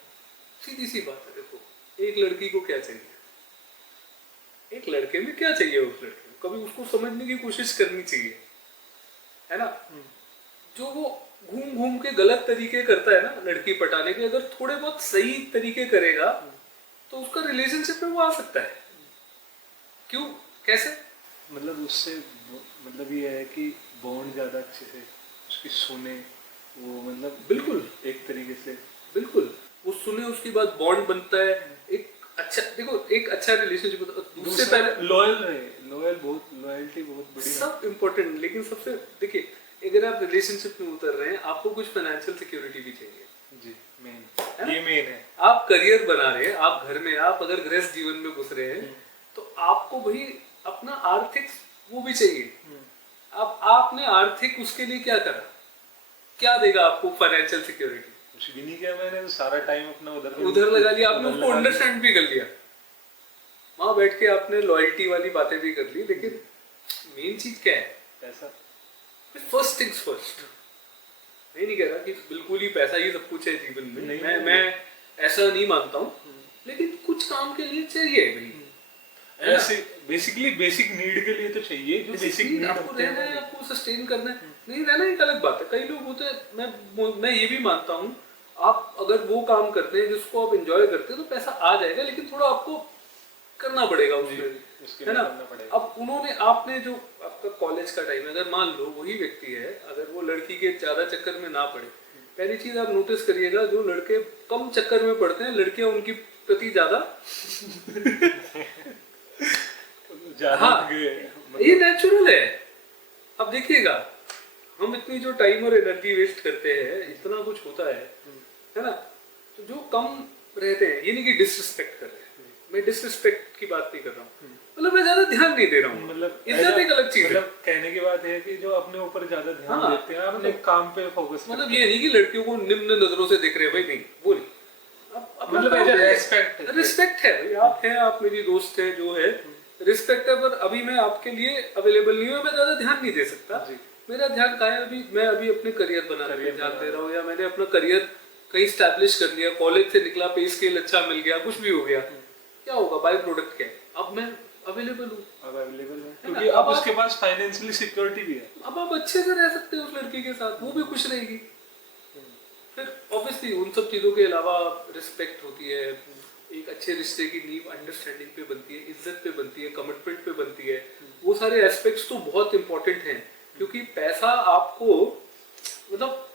सीधी सी बात है, देखो एक लड़की को क्या चाहिए, एक लड़के में क्या चाहिए, उस लड़के को कभी उसको समझने की कोशिश करनी चाहिए, है ना। जो वो घूम घूम के गलत तरीके करता है ना लड़की पटाने के, अगर थोड़े बहुत सही तरीके करेगा तो उसका रिलेशनशिप में वो आ सकता है। क्यों, कैसे? मतलब उससे मतलब ये है कि बॉन्ड ज्यादा अच्छे से उसकी सुने वो, मतलब बिल्कुल एक तरीके से, बिल्कुल वो सुने, उसके बाद बॉन्ड बनता है। एक अच्छा, देखो एक अच्छा रिलेशनशिप उससे पहले लॉयल रहे, लॉयल्टी बहुत बड़ी सब इम्पोर्टेंट। लेकिन सबसे देखिए, अगर आप रिलेशनशिप में उतर रहे हैं, आपको कुछ फाइनेंशियल सिक्योरिटी भी चाहिए। जी, मेन ये मेन है। आप करियर बना रहे हैं, आप घर में, आप अगर गृहस्थ जीवन में घुस रहे हैं, तो आपको भाई अपना आर्थिक वो भी चाहिए। अब आपने आर्थिक उसके लिए क्या करा, क्या देगा आपको फाइनेंशियल सिक्योरिटी? कुछ भी नहीं किया मैंने, तो सारा टाइम अपना उधर लगा लिया आपने, उसको अंडरस्टैंड भी कर लिया, वहां बैठ के आपने लॉयल्टी वाली बातें भी कर ली। लेकिन मेन चीज क्या है? पैसा। First things first. मैं नहीं कह रहा कि बिल्कुल ही पैसा ही सब कुछ है जीवन में, नहीं, मैं ऐसा नहीं मानता हूँ, लेकिन कुछ काम के लिए चाहिए भाई। ऐसे बेसिकली बेसिक नीड के लिए तो चाहिए, जो बेसिक नीड आपको रहना है, आपको सस्टेन करना है। नहीं रहना एक अलग बात है, कई लोग होते हैं, मैं ये भी मानता हूँ, आप अगर वो काम करते हैं जिसको आप एंजॉय करते हैं तो पैसा आ जाएगा, लेकिन थोड़ा आपको करना पड़ेगा उसमें। उसके है लिए ना। करना पड़ेगा। अब उन्होंने आपने जो आपका कॉलेज का टाइम है, अगर मान लो वही व्यक्ति है, अगर वो लड़की के ज्यादा चक्कर में ना पड़े, पहली चीज आप नोटिस करिएगा, जो लड़के कम चक्कर में पड़ते हैं लड़कियां उनकी प्रति ज्यादा ज्यादा हाँ, मतलब ये नेचुरल है। अब देखिएगा, हम इतनी जो टाइम और एनर्जी वेस्ट करते हैं, इतना कुछ होता है ना, तो जो कम रहते हैं, ये नहीं कि डिसरिस्पेक्ट कर रहे हैं, मैं डिसरिस्पेक्ट की बात नहीं कर रहा हूँ, मतलब मैं ज्यादा ध्यान नहीं दे रहा हूँ, मतलब इज्जत एक अलग चीज है। मतलब कहने की बात है कि जो अपने ऊपर ज्यादा ध्यान हाँ, देते हैं, अपने काम पे फोकस मतलब ये नहीं कि लड़कियों को निम्न नजरों से देख रहे हैं, भाई नहीं, वो नहीं। मतलब एज रेस्पेक्ट रिस्पेक्ट है भाई, आप हैं, आप मेरी दोस्त है, जो है रिस्पेक्ट है, पर अभी मैं आपके लिए अवेलेबल नहीं हूँ, मैं ज्यादा ध्यान नहीं दे सकता। मेरा ध्यान कहाँ है, अभी मैं अभी अपने करियर बनाने पे ध्यान दे रहा हूँ, या मैंने अपना करियर कहीं स्टैब्लिश कर लिया, कॉलेज से निकला, पे स्केल अच्छा मिल गया, कुछ भी हो गया, क्या होगा, बाय प्रोडक्ट क्या है, अब मैं अवेलेबल हूँ, अब अवेलेबल है, क्योंकि अब उसके पास फाइनेंशियली सिक्योरिटी भी है। अब आप अच्छे से रह सकते हो उस लड़की के साथ, वो भी खुश रहेगी। फिर ऑब्वियसली उन सब चीज़ों के अलावा रिस्पेक्ट होती है, एक अच्छे रिश्ते की नींव अंडरस्टैंडिंग पे बनती है, इज्जत पे बनती है, कमिटमेंट पे बनती है, वो सारे एस्पेक्ट्स तो बहुत इंपॉर्टेंट हैं, क्योंकि पैसा आपको, मतलब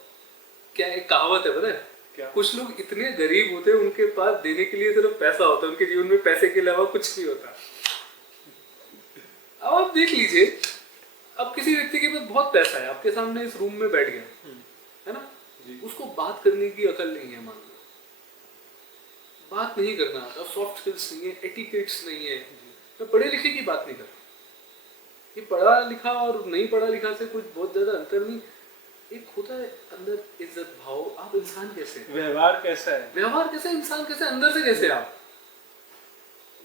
क्या एक कहावत है पता है, क्या? कुछ लोग इतने गरीब होते हैं, उनके पास देने के लिए सिर्फ पैसा होता है, उनके जीवन में पैसे के अलावा कुछ नहीं होता। अब आप देख लीजिए, अब किसी व्यक्ति के पास बहुत पैसा है, आपके सामने इस रूम में बैठ गया, है ना, उसको बात करने की अकल नहीं है, मान लो बात नहीं करना आता, सॉफ्ट स्किल्स नहीं है, एटिकेट्स नहीं है, मैं पढ़े लिखे की बात नहीं कर रहा, ये पढ़ा लिखा और नहीं पढ़ा लिखा से कुछ बहुत ज्यादा अंतर नहीं, एक होता है अंदर इज्जत भाव, आप इंसान कैसे हैं, व्यवहार कैसा है, व्यवहार कैसे, इंसान कैसे, अंदर से कैसे आप,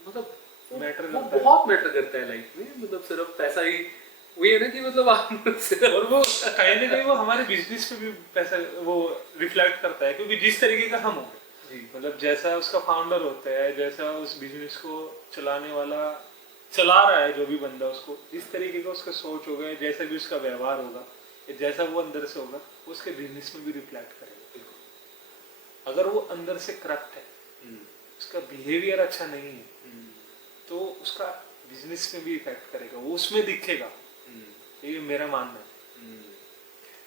मतलब मैटर वो करता है। बहुत मैटर करता है लाइफ में, मतलब सिर्फ पैसा ही वही है ना कि मतलब आप और वो कहीं ना कहीं वो हमारे बिजनेस पे भी पैसा वो रिफ्लेक्ट करता है, क्योंकि जिस तरीके का हम होंगे, मतलब जैसा उसका फाउंडर होता है, जैसा उस बिजनेस को चलाने वाला चला रहा है, जो भी बंदा, उसको इस तरीके का उसका सोच होगा, जैसा भी उसका व्यवहार होगा, जैसा वो अंदर से होगा, उसके बिजनेस में भी रिफ्लेक्ट करेगा। अगर वो अंदर से करप्ट है, उसका बिहेवियर अच्छा नहीं है, तो उसका बिजनेस में भी इफेक्ट करेगा, वो उसमें दिखेगा। ये मेरा मानना है।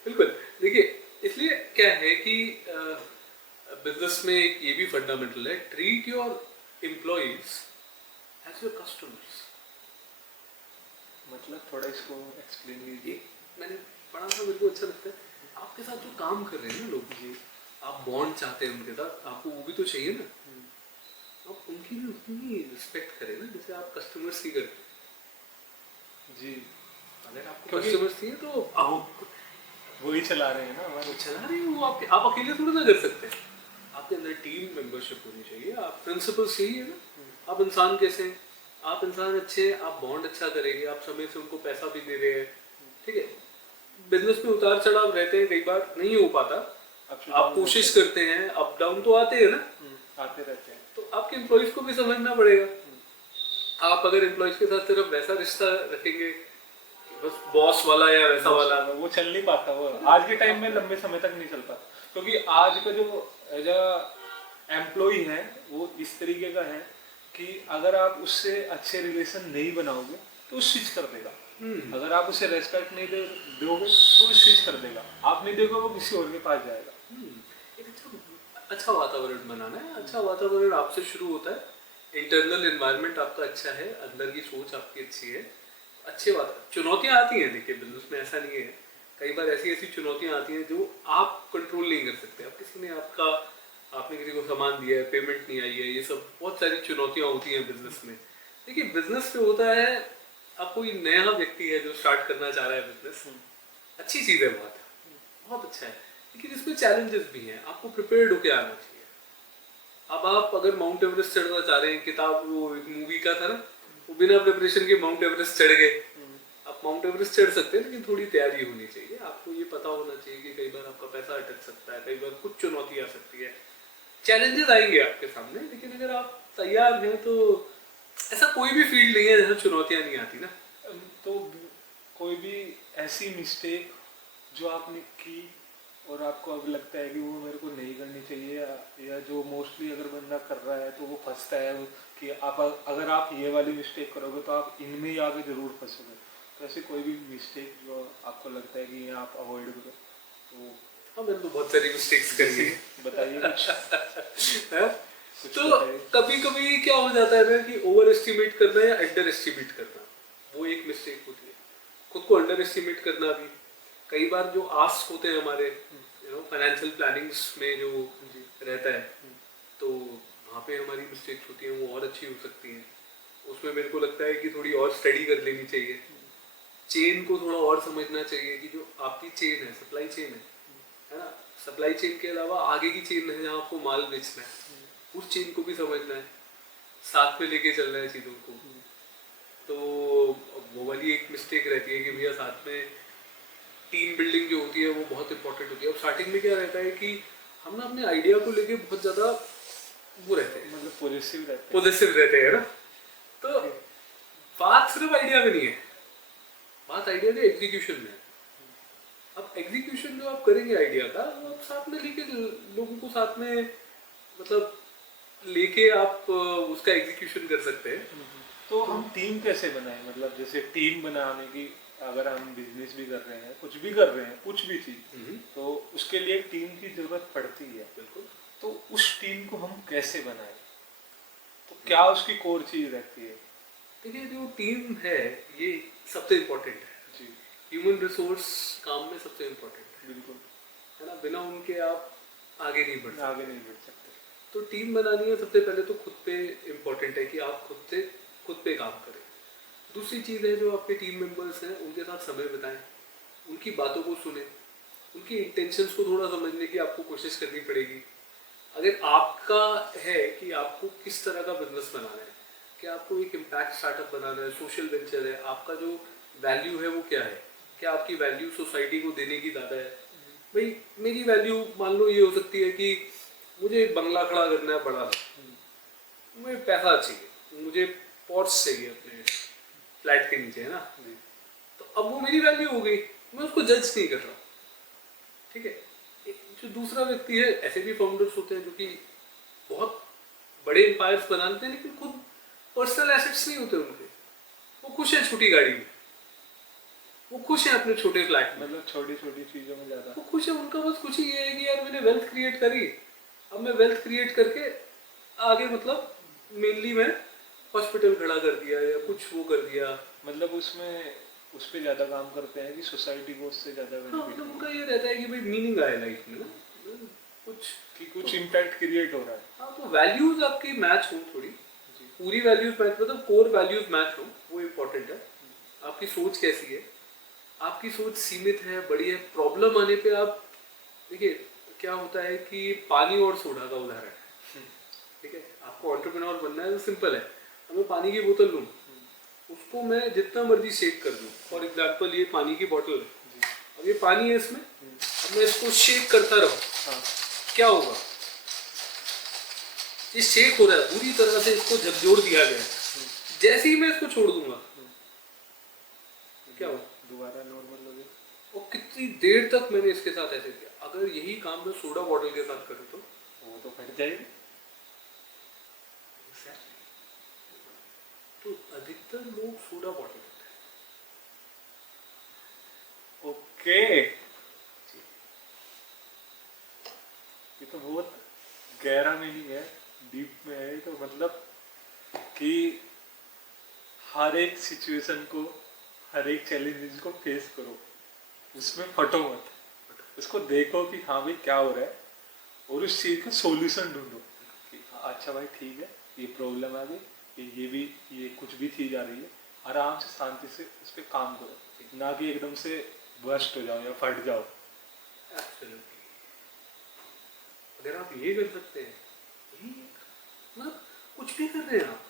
बिल्कुल। देखिए, इसलिए क्या है कि बिजनेस में एक ये भी फंडामेंटल है, treat your employees as your customers. मतलब थोड़ा इसको एक्सप्लेन कीजिए। मैंने पढ़ा था, मेरे को अच्छा लगता है, आपके साथ जो काम कर रहे हैं ना लोग, जी आप बॉन्ड चाहते हैं उनके साथ, आपको वो भी तो चाहिए ना, आप उनकी भी उतनी रिस्पेक्ट करें ना जैसे आप कस्टमर्स की करते हैं। जी, अगर आपको कस्टमर्स चाहिए तो आप वही चला रहे हैं ना, हमारे चला रहे हैं, वो आपके, आप अकेले थोड़ी ना कर सकते हैं, आपके अंदर टीम मेंबरशिप होनी चाहिए, आप प्रिंसिपल्स यही है ना, आप इंसान कैसे हैं, आप इंसान अच्छे हैं, आप बॉन्ड अच्छा करेंगे, आप समय से उनको पैसा भी दे रहे हैं, ठीक है। बिजनेस में उतार चढ़ाव रहते हैं, कई बार नहीं हो पाता, आप कोशिश करते हैं, अप डाउन तो आते हैं ना, आते रहते हैं, तो आपके एम्प्लॉइज को भी समझना पड़ेगा। आप अगर एम्प्लॉइज के साथ सिर्फ वैसा रिश्ता रखेंगे, बस बॉस वाला या वैसा वाला, वो चल नहीं पाता, वो आज के टाइम में लंबे समय तक नहीं चल पाता, क्योंकि आज का जो एज एम्प्लॉय है वो इस तरीके का है कि अगर आप उससे अच्छे रिलेशन नहीं बनाओगे तो वो स्विच कर देगा। अगर आप उसे रेस्पेक्ट नहीं दोगे तो वो स्विच कर देगा, आप नहीं दोगे वो किसी और के पास जाएगा। एक अच्छा वातावरण बनाना है, अच्छा वातावरण आपसे शुरू होता है, इंटरनल एनवायरनमेंट आपका अच्छा है, अंदर की सोच आपकी अच्छी है, अच्छे बात। चुनौतियां आती हैं, देखिए बिजनेस में ऐसा नहीं है, कई बार ऐसी ऐसी चुनौतियां आती हैं जो आप कंट्रोल नहीं कर सकते, आप किसी ने आपने किसी को सामान दिया है, पेमेंट नहीं आई है, ये सब बहुत सारी चुनौतियां होती हैं बिजनेस में। देखिए बिजनेस पे होता है, आप कोई नया व्यक्ति है जो स्टार्ट करना चाह रहा है बिजनेस, अच्छी चीज़ है, बहुत अच्छा है, लेकिन इसमें चैलेंजेस भी हैं, आपको प्रिपेयर्ड होकर आना चाहिए। अब आप अगर माउंट एवरेस्ट चढ़ना चाह रहे हैं, किताब वो मूवी का था ना, वो बिना प्रिपरेशन के माउंट एवरेस्ट चढ़ गए, आप माउंट एवरेस्ट चढ़ सकते हैं, लेकिन थोड़ी तैयारी होनी चाहिए, आपको ये पता होना चाहिए कि कई बार आपका पैसा अटक सकता है, कई बार कुछ चुनौती आ सकती है, चैलेंजेस आएंगे आपके सामने, लेकिन अगर आप तैयार हैं तो ऐसा कोई भी फील्ड नहीं है जहाँ चुनौतियाँ नहीं आती ना। तो कोई भी ऐसी मिस्टेक जो आपने की और आपको अब लगता है कि वो मेरे को नहीं करनी चाहिए, या जो मोस्टली अगर बंदा कर रहा है तो वो फंसता है कि आप अगर आप ये वाली मिस्टेक करोगे तो आप इनमें ही आगे जरूर फंसोगे। तो ऐसी कोई भी मिस्टेक जो आपको लगता है कि ये आप अवॉइड करो तो हाँ, मैंने तो बहुत सारी मिस्टेक्स करी है। बताइए कुछ। हैं? कुछ तो बताइए। कभी कभी क्या हो जाता है ना कि ओवर एस्टिमेट करना या अंडर एस्टिमेट करना, वो एक मिस्टेक होती है। खुद को अंडर एस्टिमेट करना भी, कई बार जो आस्क होते हैं हमारे फाइनेंशियल प्लानिंग्स में जो रहता है, तो वहाँ पे हमारी मिस्टेक्स होती हैं, वो और अच्छी हो सकती हैं। उसमें मेरे को लगता है कि थोड़ी और स्टडी कर लेनी चाहिए, चेन को थोड़ा और समझना चाहिए कि जो आपकी चेन है, सप्लाई चेन है ना, सप्लाई चेन के अलावा आगे की चेन है जहाँ आपको माल बेचना है, उस चेन को भी समझना है, साथ में लेके चलना है चीज़ों को। तो वो वाली एक मिस्टेक रहती है कि भैया साथ में टीम बिल्डिंग जो होती है वो बहुत इंपॉर्टेंट होती है। अब स्टार्टिंग में क्या रहता है कि हम ना अपने आइडिया को लेके बहुत ज़्यादा वो रहते हैं, मतलब पॉजिटिव पॉजिटिव रहते हैं ना। तो बात सिर्फ आइडिया में नहीं है, बात आइडिया के एग्जीक्यूशन में है। अब एग्जीक्यूशन जो आप करेंगे आइडिया का, वो आप साथ में लेके लोगों को साथ में मतलब लेके आप उसका एग्जीक्यूशन कर सकते हैं। तो हम टीम कैसे बनाए, मतलब जैसे टीम बनाने की, अगर हम बिजनेस भी कर रहे हैं, कुछ भी कर रहे हैं, कुछ भी चीज, तो उसके लिए एक टीम की जरूरत पड़ती है। बिल्कुल। तो उस टीम को हम कैसे बनाए, तो क्या उसकी कोर चीज रहती है? देखिए, जो टीम है ये सबसे इम्पोर्टेंट है जी, ह्यूमन रिसोर्स काम में सबसे इम्पोर्टेंट बिल्कुल। है ना। बिना उनके आप आगे नहीं बढ़ सकते। आगे नहीं बढ़ सकते। तो टीम बनानी है, सबसे पहले तो खुद पे इम्पोर्टेंट है कि आप खुद पे काम करें। दूसरी चीज़ है, जो आपके टीम मेंबर्स हैं उनके साथ समय बिताएं, उनकी बातों को सुने, उनकी इंटेंशंस को थोड़ा समझने की आपको कोशिश करनी पड़ेगी। अगर आपका है कि आपको किस तरह का बिजनेस बनाना है, कि आपको एक इम्पैक्ट स्टार्टअप बनाना है, सोशल वेंचर है, आपका जो वैल्यू है वो क्या है, क्या आपकी वैल्यू सोसाइटी को देने की ज़्यादा है। भाई मेरी वैल्यू मान लो ये हो सकती है कि मुझे एक बंगला खड़ा करना है बड़ा, मुझे पैसा चाहिए, मुझे पॉट्स चाहिए अपने फ्लैट के नीचे, है ना। तो अब वो मेरी वैल्यू हो गई, मैं उसको जज नहीं कर रहा, ठीक है। जो दूसरा व्यक्ति है, ऐसे भी फाउंडर्स होते हैं जो कि बहुत बड़े एम्पायर्स बनाते हैं, लेकिन खुद पर्सनल एसेट्स नहीं होते उनके, वो खुश है छोटी गाड़ी में, वो खुश है अपने छोटे फ्लैट में, मतलब छोटी छोटी चीजों में ज्यादा वो खुश है। उनका बस खुशी ये है कि यार मैंने वेल्थ क्रिएट करी, अब मैं वेल्थ क्रिएट करके आगे मतलब मेनली मैं हॉस्पिटल खड़ा कर दिया या कुछ वो कर दिया। मतलब उसमें उस पर ज्यादा काम करते हैं कि सोसाइटी को उससे ज्यादा हाँ, बेनिफिट मतलब उनका ये रहता है कि भाई मीनिंग आए लाइफ में ना, कुछ कि कुछ इम्पैक्ट क्रिएट हो रहा है। हाँ, तो वैल्यूज आपकी मैच हो, थोड़ी पूरी वैल्यूज मैच, मतलब कोर वैल्यूज मैच हो, वो इम्पोर्टेंट है। आपकी सोच कैसी है, आपकी सोच सीमित है, बड़ी है, प्रॉब्लम आने पे आप देखिए क्या होता है कि पानी और सोडा का उदाहरण है, ठीक है। आपको एंटरप्रेन्योर बनना है तो सिंपल है, अब मैं पानी की बोतल लूँ, उसको मैं जितना मर्जी शेक कर दूँ, फॉर एग्जाम्पल ये पानी की बोतल है, अब ये पानी है इसमें, अब मैं इसको शेक करता रहूँ, हाँ, क्या होगा, ये शेक हो रहा है, पूरी तरह से इसको झकझोर दिया गया है, जैसे ही मैं इसको छोड़ दूंगा क्या होगा, दोबारा नॉर्मल हो गया। और कितनी देर तक मैंने इसके साथ ऐसे किया। अगर यही काम मैं सोडा बॉटल के साथ करूँ तो वो तो फट जाएगी। तो अधिकतर लोग सोडा बॉटल होते हैं। ओके, ये तो बहुत गहरा मीनिंग है, डीप में है। तो मतलब कि हर एक सिचुएशन को, हर एक चैलेंज को फेस करो, उसमें फटो मत, उसको देखो कि हाँ भाई क्या हो रहा है, और उस चीज़ का सॉल्यूशन ढूंढो कि अच्छा भाई ठीक है, ये प्रॉब्लम आ गई, ये कुछ भी चीज़ आ रही है, आराम से शांति से उस पर काम करो, ना कि एकदम से बस्ट हो जाओ या फट जाओ। Absolutely. अगर आप ये कर सकते हैं, यही मतलब कुछ भी कर रहे हैं आप,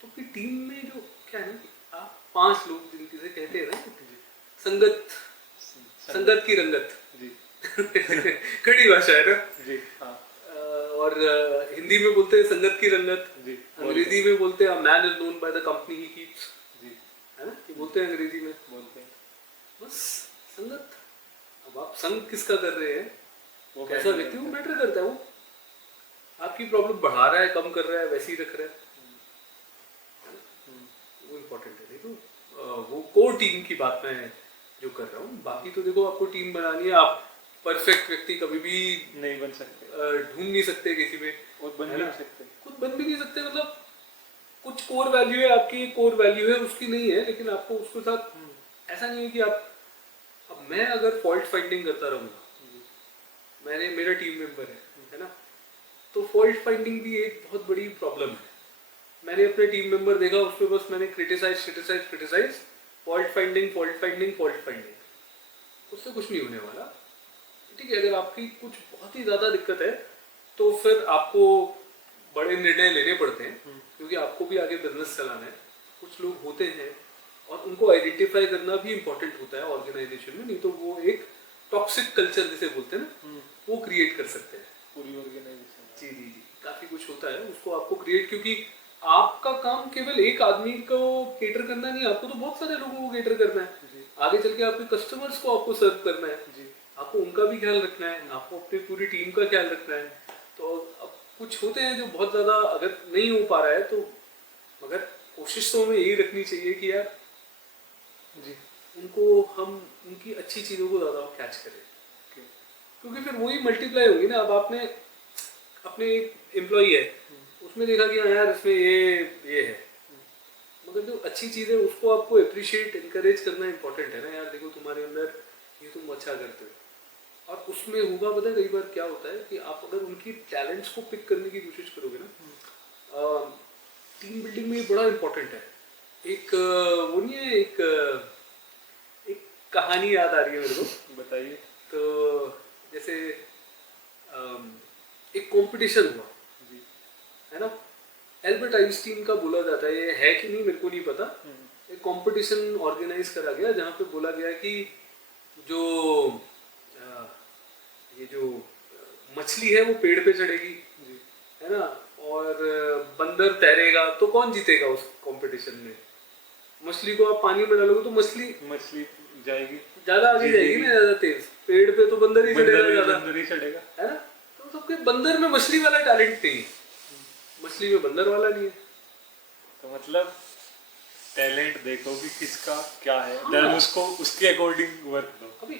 तो फिर टीम में जो क्या है ना कि आप 5 लोग जिनसे कहते हैं ना संगत की रंगत जी खड़ी भाषा है ना जी, हाँ और हिंदी में बोलते हैं संगत की रंगत, जी, अंग्रेजी में बोलते हैं man is known by the company he keeps, जी, है ना, ये बोलते हैं अंग्रेजी में। बोलते हैं। बस संगत अब आप संग किसका कर रहे हैं, वो कैसा matter व्यक्ति, वो करता मैटर करता है। वो आपकी प्रॉब्लम बढ़ा रहा है, कम कर रहा है, वैसे ही रख रहा है, वो इम्पोर्टेंट है। देखो वो कोर टीम की बात मैं जो कर रहा हूँ, बाकी तो देखो आपको टीम बनानी है, आप परफेक्ट व्यक्ति कभी भी नहीं बन सकते, ढूंढ नहीं सकते किसी में, खुद बन है भी ना? नहीं सकते। खुद बन भी नहीं सकते, मतलब कुछ कोर वैल्यू है आपकी, कोर वैल्यू है उसकी नहीं है, लेकिन आपको उसके साथ ऐसा नहीं है कि आप, अब मैं अगर फॉल्ट फाइंडिंग करता रहूँगा, मैंने, मेरा टीम मेंबर है ना, तो फॉल्ट फाइंडिंग भी एक बहुत बड़ी प्रॉब्लम है। मैंने अपने टीम मेंबर देखा, उस पर बस मैंने क्रिटिसाइज, फॉल्ट फाइंडिंग, उससे कुछ नहीं होने वाला। ठीक है, अगर आपकी कुछ बहुत ही ज़्यादा दिक्कत है तो फिर आपको बड़े निर्णय लेने पड़ते हैं, क्योंकि आपको भी आगे बिजनेस चलाना है। कुछ लोग होते हैं और उनको आइडेंटिफाई करना भी इम्पोर्टेंट होता है ऑर्गेनाइजेशन में, नहीं तो वो एक टॉक्सिक कल्चर जिसे बोलते हैं ना, वो क्रिएट कर सकते हैं। पूरी ऑर्गेनाइजेशन। जी जी जी, काफी कुछ होता है उसको आपको क्रिएट, क्योंकि आपका काम केवल एक आदमी को केटर करना नहीं है, आपको तो बहुत सारे लोगों को केटर करना है। आगे चल के आपके कस्टमर्स को आपको सर्व करना है, आपको उनका भी ख्याल रखना है, आपको अपनी पूरी टीम का ख्याल रखना है। तो अब कुछ होते हैं जो बहुत ज्यादा अगर नहीं हो पा रहा है, तो मगर कोशिश तो हमें यही रखनी चाहिए कि यार जी, उनको हम उनकी अच्छी चीजों को ज्यादा कैच करें, क्योंकि फिर वही मल्टीप्लाई होगी ना। अब आपने अपने एम्प्लॉई है, उसमें देखा कि हाँ यार इसमें ये है, मगर जो अच्छी चीज़ है उसको आपको अप्रिशिएट, इनकरेज करना इंपॉर्टेंट है ना। यार देखो तुम्हारे अंदर ये तुम अच्छा करते हो, और उसमें होगा पता है कई बार क्या होता है कि आप अगर उनकी टैलेंट्स को पिक करने की कोशिश करोगे ना, टीम बिल्डिंग में ये बड़ा इंपॉर्टेंट है। एक वो नहीं है, एक कहानी याद आ रही है मेरे को, बताइए। तो जैसे एक कंपटीशन हुआ, है ना, एल्बर्ट आइंस्टीन का बोला जाता है, ये है कि नहीं मेरे को नहीं पता, एक कंपटीशन ऑर्गेनाइज करा गया जहाँ पे बोला गया कि जो ये जो मछली है वो पेड़ पे चढ़ेगी, है ना, और बंदर तैरेगा, तो कौन जीतेगा उस कंपटीशन में? मछली को आप पानी में डालोगे तो मछली जाएगी, ज्यादा आगे जाएगी ना, ज्यादा तेज। पेड़ पे तो बंदर ही चढ़ेगा ज्यादा, बंदर ही चढ़ेगा, है ना। तो सबके बंदर में मछली वाला टैलेंट नहीं है, मछली में बंदर वाला नहीं है। तो मतलब टैलेंट देखो कि किसका क्या है, हाँ। देन उसको उसके अकॉर्डिंग वर्क दो। अभी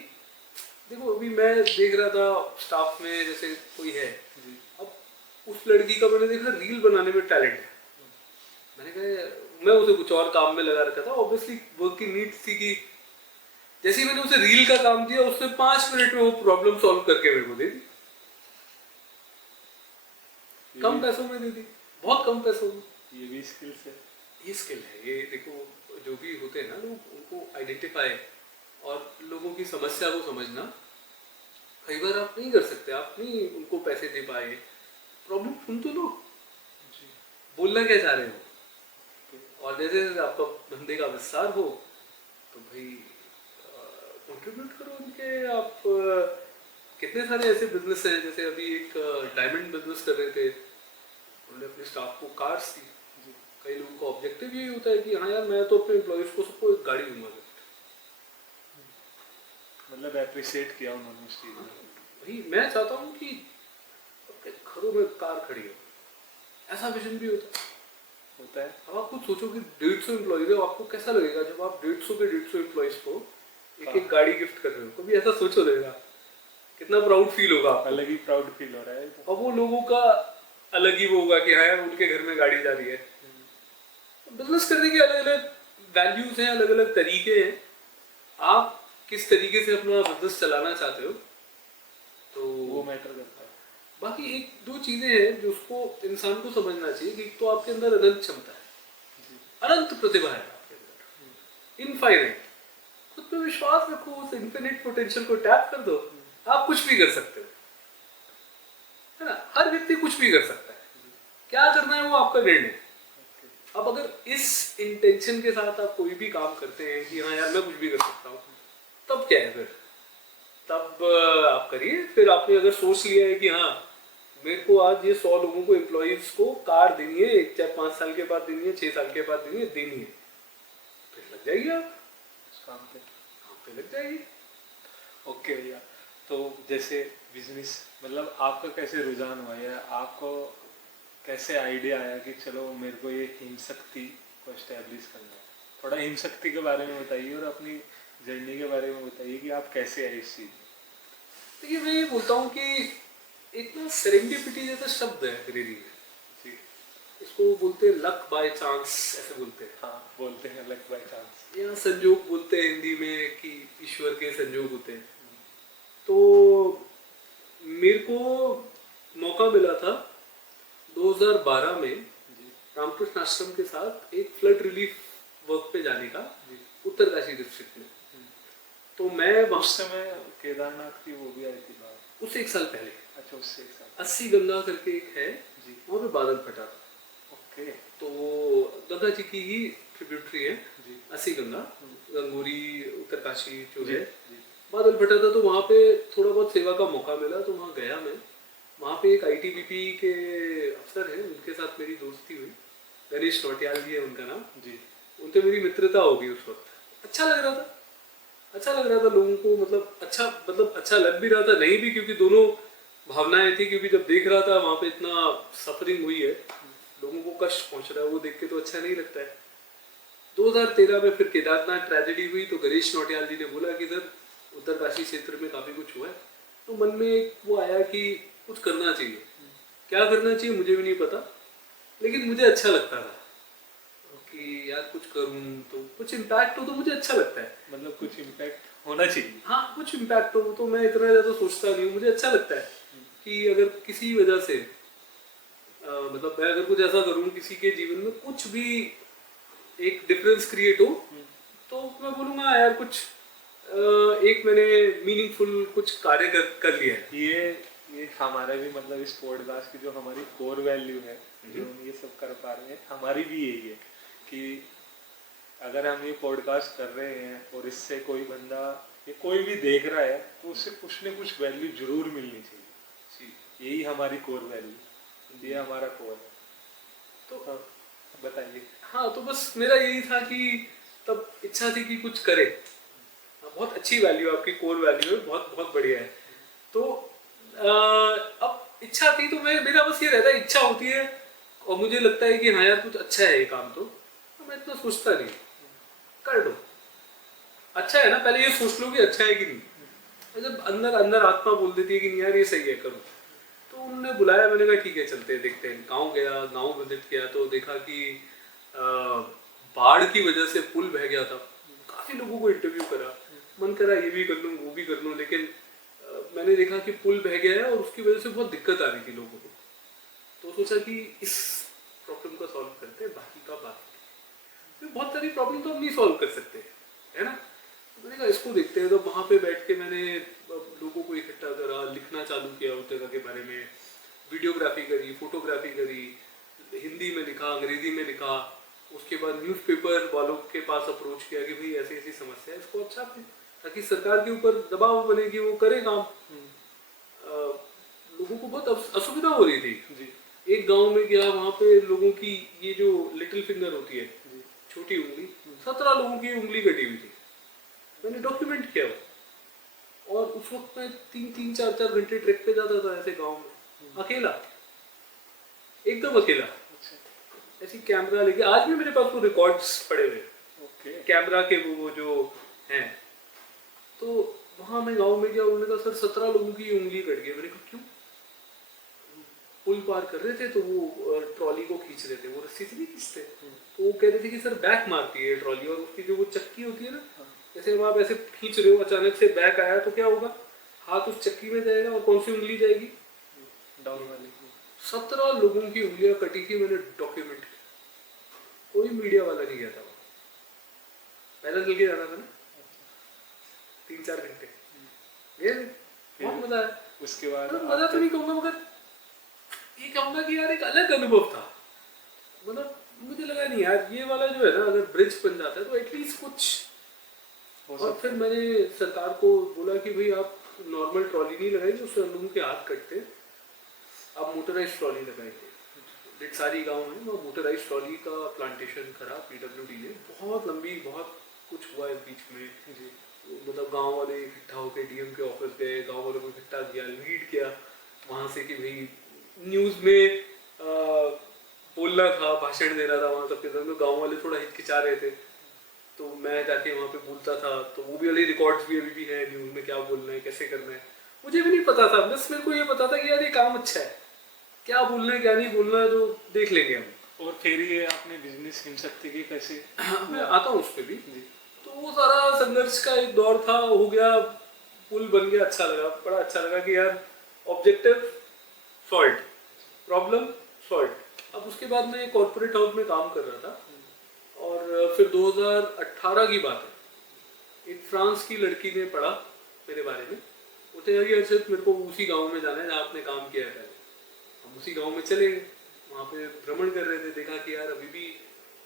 देखो, अभी मैं देख रहा था स्टाफ में जैसे कोई है, अब उस लड़की का मैंने देखा रील बनाने में टैलेंट है। मैंने कहा, मैं उसे कुछ और काम में लगा रखा था, ऑब्वियसली वर्क की नीड्स थी कि जैसे ही मैंने उसे रील का काम दिया, उसने 5 मिनट में वो प्रॉब्लम सॉल्व करके मेरे को दे दी, कम पैसों में दे दी, बहुत कम पैसों में। ये भी स्किल्स है, ये स्किल है। ये देखो, जो भी होते हैं ना लोग, उनको आइडेंटिफाई और लोगों की समस्या को समझना, कई बार आप नहीं कर सकते, आप नहीं उनको पैसे दे पाए, प्रॉब्लम सुन तो लो, बोलना क्या चाह रहे हो, और जैसे आपका धंधे का विस्तार हो तो भाई कंट्रीब्यूट करो उनके। आप कितने सारे ऐसे बिजनेस हैं, जैसे अभी एक डायमंड बिजनेस कर रहे थे, उन्होंने अपने स्टाफ को कार्स दी। कई लोगों का ऑब्जेक्टिव यही होता है कि हाँ यार मैं तो अपने एम्प्लॉयज को सबको एक गाड़ी दूंगा, मतलब एप्रिशिएट किया उन्होंने उस चीज में। भाई मैं चाहता हूँ कि अपने घरों में कार खड़ी हो, ऐसा विजन भी होता है। अब आप खुद सोचो कि 150 एम्प्लॉयज है, आपको कैसा लगेगा जब आप 150 के 150 एम्प्लॉयज को एक गाड़ी गिफ्ट कर रहे हो? कभी ऐसा सोचो देगा, कितना प्राउड फील होगा आपको। अलग ही प्राउड फील हो रहा है। अब वो लोगों का अलग ही वो होगा कि हाँ यार उनके घर में गाड़ी जा रही है। बिजनेस करने के अलग अलग वैल्यूज हैं, अलग अलग तरीके हैं, आप किस तरीके से अपना बिजनेस चलाना चाहते हो, तो वो मैटर करता है। बाकी एक दो चीजें हैं जो उसको इंसान को समझना चाहिए कि एक तो आपके अंदर अनंत क्षमता है, अनंत प्रतिभा है आपके अंदर, इनफाइनाइट। खुद पे विश्वास रखो, उस इनफिनिट पोटेंशियल को टैप कर दो, आप कुछ भी कर सकते हो, है ना। हर व्यक्ति कुछ भी कर सकता है, क्या करना है वो आपका निर्णय। अब अगर इस इंटेंशन के साथ आप कोई भी काम करते हैं कि हाँ यार मैं कुछ भी कर सकता हूँ, तब क्या है फिर, तब आप करिए। फिर आपने अगर सोच लिया है कि हाँ मेरे को आज ये 100 लोगों को, एम्प्लॉयज को कार देनी है, चाहे 5 साल के बाद देनी है, 6 साल के बाद देनी है, फिर लग जाइए आप उस काम पे लग जाएगी। ओके भैया, तो जैसे बिजनेस मतलब आपका कैसे रुझान हुआ या आपको कैसे आइडिया आया कि चलो मेरे को ये हिम शक्ति को एस्टेब्लिश करना है? थोड़ा हिम शक्ति के बारे में बताइए और अपनी जर्नी के बारे में बताइए कि आप कैसे आए इस चीज में। देखिए मैं ये बोलता हूँ कि एक ना सेरेंडिपिटी जैसा शब्द है अंग्रेजी में, जी इसको बोलते हैं लक बाय चांस, ऐसे बोलते हैं, हाँ, बोलते हैं लक बाय चांस। या संजोग बोलते हैं हिंदी में कि ईश्वर के संजोग होते हैं। तो मेरे को मौका मिला था 2012 में जी रामकृष्ण आश्रम के साथ एक फ्लड रिलीफ वर्क पे जाने का, जी। उत्तरकाशी डिस्ट्रिक्ट में। तो मैं उस वहाँ समय केदारनाथ की वो भी आई थी बात। उससे 1 साल पहले अच्छा, उससे एक साल। 80 गंगा करके एक है, जी वहाँ पे बादल फटा था। ओके। तो गंगा जी की ही ट्रिब्यूटरी है जी 80 गंगा, गंगोरी उत्तरकाशी जो जी है। जी बादल फटा था तो वहाँ पे थोड़ा बहुत सेवा का मौका मिला, तो वहाँ गया मैं। वहाँ पे एक आईटीबीपी के अफसर हैं, उनके साथ मेरी दोस्ती हुई। गणेश नौटियाल जी है उनका नाम। जी उनसे मेरी मित्रता हो गई उस वक्त। अच्छा लग रहा था, अच्छा लग रहा था लोगों को, मतलब अच्छा लग भी रहा था, नहीं भी, क्योंकि दोनों भावनाएं थी। क्योंकि जब देख रहा था वहाँ पे इतना सफरिंग हुई है, लोगों को कष्ट पहुंच रहा है, वो देख के तो अच्छा नहीं लगता है। 2013 में फिर केदारनाथ ट्रेजेडी हुई, तो गणेश नौटियाल जी ने बोला कि सर उत्तरकाशी क्षेत्र में काफी कुछ हुआ है। तो मन में एक वो आया कि कुछ करना चाहिए। क्या करना चाहिए मुझे भी नहीं पता, लेकिन मुझे अच्छा लगता था कि यार कुछ करूं तो कुछ इम्पैक्ट हो, तो मुझे अच्छा लगता है। मतलब कुछ इम्पैक्ट होना चाहिए। हाँ, कुछ इम्पैक्ट हो, तो मैं इतना ज़्यादा सोचता नहीं हूँ। मुझे अच्छा लगता है कि अगर किसी वजह से मतलब मैं अगर कुछ ऐसा करूँ किसी के जीवन में कुछ भी एक डिफरेंस क्रिएट हो, तो मैं बोलूँगा यार कुछ एक मैंने मीनिंगफुल कुछ कार्य कर लिया है। ये हमारा भी मतलब इस पॉडकास्ट की जो हमारी कोर वैल्यू है, जो हम ये सब कर पा रहे हैं, हमारी भी यही है कि अगर हम ये पॉडकास्ट कर रहे हैं और इससे कोई बंदा या कोई भी देख रहा है, तो उससे कुछ न कुछ वैल्यू जरूर मिलनी चाहिए। यही हमारी कोर वैल्यू, ये हमारा कोर है। तो हाँ, बताइए। हाँ, तो बस मेरा यही था कि तब इच्छा थी कि कुछ करे। बहुत अच्छी वैल्यू आपकी, कोर वैल्यू है, बहुत बहुत बढ़िया है। तो अब इच्छा थी, तो मेरा बस ये रहता है, इच्छा होती है और मुझे लगता है कि हाँ यार कुछ अच्छा है ये काम, तो मैं इतना सोचता नहीं, कर दो। अच्छा है ना, पहले ये सोच लो कि अच्छा है कि नहीं। जब अंदर अंदर आत्मा बोल देती है कि नहीं यार ये सही है, करो। तो उन्होंने बुलाया, मैंने कहा ठीक है चलते हैं, देखते हैं। गाँव गया, गाँव विजिट किया, तो देखा कि बाढ़ की वजह से पुल बह गया था। काफी लोगों को इंटरव्यू करा, मन करा ये भी कर लूँ वो भी कर लूँ, लेकिन मैंने देखा कि पुल बह गया है और उसकी वजह से बहुत दिक्कत आ रही थी लोगों को। तो सोचा कि इस प्रॉब्लम को सॉल्व करते हैं, बाकी का बात। तो बहुत सारी प्रॉब्लम तो हम नहीं सॉल्व कर सकते, है ना। तो मैंने कहा इसको देखते हैं। तो वहाँ पे बैठ के मैंने लोगों को इकट्ठा करा, लिखना चालू किया उस जगह के बारे में, वीडियोग्राफी करी, फोटोग्राफी करी, हिंदी में लिखा, अंग्रेजी में लिखा। उसके बाद न्यूज़पेपर वालों के पास अप्रोच किया कि भाई ऐसी ऐसी समस्या है, इसको अच्छा है, ताकि सरकार के ऊपर दबाव बने कि वो करे काम। लोगों को बहुत असुविधा हो रही थी। जी एक गांव में गया, वहाँ पे लोगों की ये जो लिटिल फिंगर होती है, जी छोटी उंगली, 17 लोगों की उंगली कटी हुई थी। मैंने डॉक्यूमेंट किया वो। और उस वक्त मैं 3-4 घंटे ट्रैक पे जाता था ऐसे गांव में, अकेला, एकदम अकेला, अच्छा ऐसी कैमरा लेके। आज भी मेरे पास वो रिकॉर्ड्स पड़े हुए ओके। कैमरा के, वो जो हैं। तो वहाँ मैं गांव में गया, उन्होंने कहा सर 17 लोगों की उंगली कट गई। मैंने कहा क्यों? पुल पार कर रहे थे तो वो ट्रॉली को खींच रहे थे, वो रस्सी से नहीं खींचते, तो वो कह रहे थे कि सर बैक मारती है ट्रॉली, और उसकी जो वो चक्की होती है ना, जैसे अब आप ऐसे खींच रहे हो, अचानक से बैक आया तो क्या होगा, हाथ उस चक्की में जाएगा और कौन सी उंगली जाएगी, डाउन वाली। 17 लोगों की उंगलियां कटी थी। मैंने डॉक्यूमेंट किया, कोई मीडिया वाला नहीं गया था, पैदल चल के जाना था ना, 3-4 घंटे गए, बहुत मजा आया। उसके बाद मतलब मजा तो नहीं कहूँगा, मगर ये कहूँगा कि यार एक अलग अनुभव था। मतलब मुझे लगा नहीं यार ये वाला जो है ना, अगर ब्रिज बन जाता है तो एटलीस्ट कुछ। और फिर मैंने सरकार को बोला कि भाई आप नॉर्मल ट्रॉली नहीं लगाएंगे, उससे लोगों के हाथ कटते, आप मोटराइज ट्रॉली लगाएंगे। डिटसारी गांव है, वहाँ मोटराइज ट्रॉली का प्लांटेशन करा पीडब्ल्यूडी ने, बहुत लंबी, बहुत कुछ हुआ है बीच में। तो मतलब गांव वाले इकट्ठा होकर डीएम के ऑफिस गए, गांव वालों को इकट्ठा किया, लीड किया वहाँ से कि भाई न्यूज़ में बोलना था, भाषण देना था वहाँ सबके सामने। गांव वाले थोड़ा हिचकिचा रहे थे, तो मैं जाके वहाँ पे बोलता था, तो वो भी वाले रिकॉर्ड्स भी अभी भी है न्यूज़ में, क्या बोलना है कैसे करना है मुझे भी नहीं पता था। बस मेरे को ये पता था कि यार ये काम अच्छा है, क्या बोलना है क्या नहीं बोलना है तो देख लेंगे हम। और फिर ये आपने बिजनेस हिमशक्ति के कैसे मैं आता हूँ उस पर भी। तो वो सारा संघर्ष का एक दौर था, हो गया, पुल बन गया, अच्छा लगा, बड़ा अच्छा लगा कि यार ऑब्जेक्टिव सॉल्व, प्रॉब्लम सॉल्व। अब उसके बाद मैं कॉर्पोरेट हाउस में काम कर रहा था, और फिर 2018 की बात है, एक फ्रांस की लड़की ने पढ़ा मेरे बारे में, बोलते हैं कि अर्षद मेरे को उसी गांव में जाना है जहाँ आपने काम किया है पहले। हम उसी गांव में चले गए, वहाँ पे भ्रमण कर रहे थे, देखा कि यार अभी भी,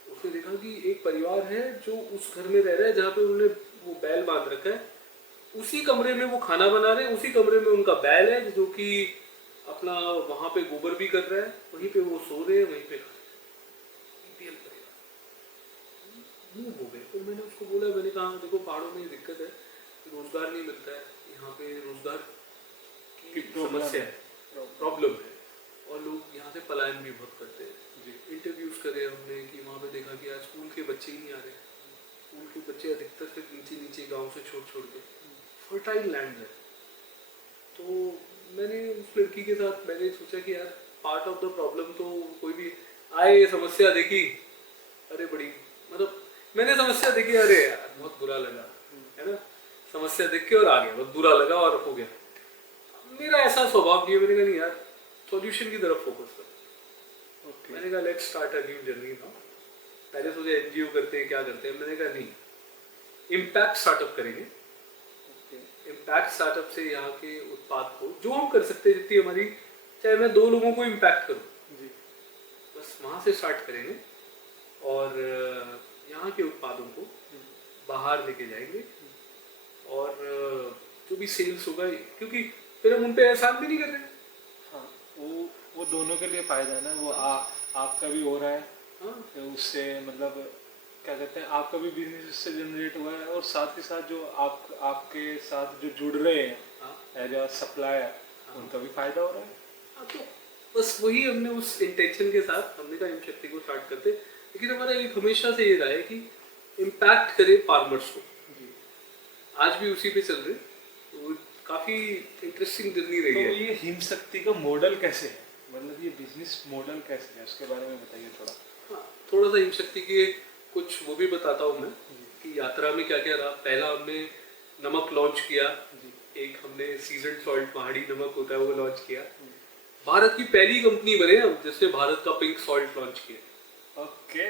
उसने देखा कि एक परिवार है जो उस घर में रह रहा है जहाँ पे उन्होंने वो बैल बांध रखा है, उसी कमरे में वो खाना बना रहे हैं, उसी कमरे में उनका बैल है जो कि अपना वहाँ पे गोबर भी कर रहा है, वहीं पे वो सो रहे हैं, वहीं पे खा रहे हैं। मूव हो गए। तो मैंने उसको बोला, मैंने कहा देखो पहाड़ों में ये दिक्कत है, रोजगार नहीं मिलता है, यहाँ पे रोजगार की समस्या है, प्रॉब्लम है, और लोग यहाँ से पलायन भी बहुत करते हैं। इंटरव्यूज करे हमने कि वहाँ पे देखा कि आज स्कूल के बच्चे ही नहीं आ रहे, स्कूल के बच्चे अधिकतर फिर नीचे नीचे गांव से छोड़ छोड़ के, फर्टाइल लैंड है। तो मैंने उस लड़की के साथ मैंने सोचा कि यार पार्ट ऑफ द प्रॉब्लम, तो कोई भी आए समस्या देखी, अरे बड़ी मतलब मैंने समस्या देखी, अरे यार बहुत बुरा लगा, है ना, समस्या देख के और आ गया, बहुत बुरा लगा और हो गया। मेरा ऐसा स्वभाव नहीं है, मैंने कहा नहीं यार सॉल्यूशन की तरफ फोकस कर। मैंने कहा let's start a new journey now. पहले सोचा एनजीओ करते हैं क्या करते हैं, मैंने कहा नहीं, इम्पैक्ट स्टार्टअप करेंगे। इम्पैक्ट स्टार्टअप से यहाँ के उत्पाद को जो हम कर सकते हैं, जितनी हमारी, चाहे मैं 2 लोगों को इम्पैक्ट करूँ, बस वहाँ से स्टार्ट करेंगे, और यहाँ के उत्पादों को बाहर लेके जाएंगे, और जो भी सेल्स होगा, क्योंकि फिर हम उन पे एहसान भी नहीं कर रहे। हाँ, वो दोनों के लिए फायदा है ना, वो आपका भी हो रहा है। हाँ, तो उससे मतलब क्या कहते हैं, आपका भी बिजनेस उससे जनरेट हुआ है, और साथ ही साथ जो आपके साथ जो जुड़ रहे हैं एज अ सप्लायर, उनका भी फायदा हो रहा है। तो बस वही हमने उस इंटेंशन के साथ हमने कहा हिमशक्ति को स्टार्ट करते, लेकिन हमारा एक हमेशा से ये रहा है कि इम्पैक्ट करे फार्मर्स को। आज भी उसी पे चल रहे, तो काफी इंटरेस्टिंग जर्नी रही है। तो ये हिमशक्ति का मॉडल कैसे है, मतलब ये बिजनेस मॉडल कैसे है, उसके बारे में बताइए थोड़ा। हाँ, थोड़ा सा हिमशक्ति के कुछ वो भी बताता हूँ मैं कि यात्रा में क्या क्या रहा। पहला हमने नमक लॉन्च किया, एक हमने सीजन सॉल्ट पहाड़ी नमक होता है वो लॉन्च किया। भारत की पहली कंपनी बने हम जिसने भारत का पिंक सॉल्ट लॉन्च किया। ओके।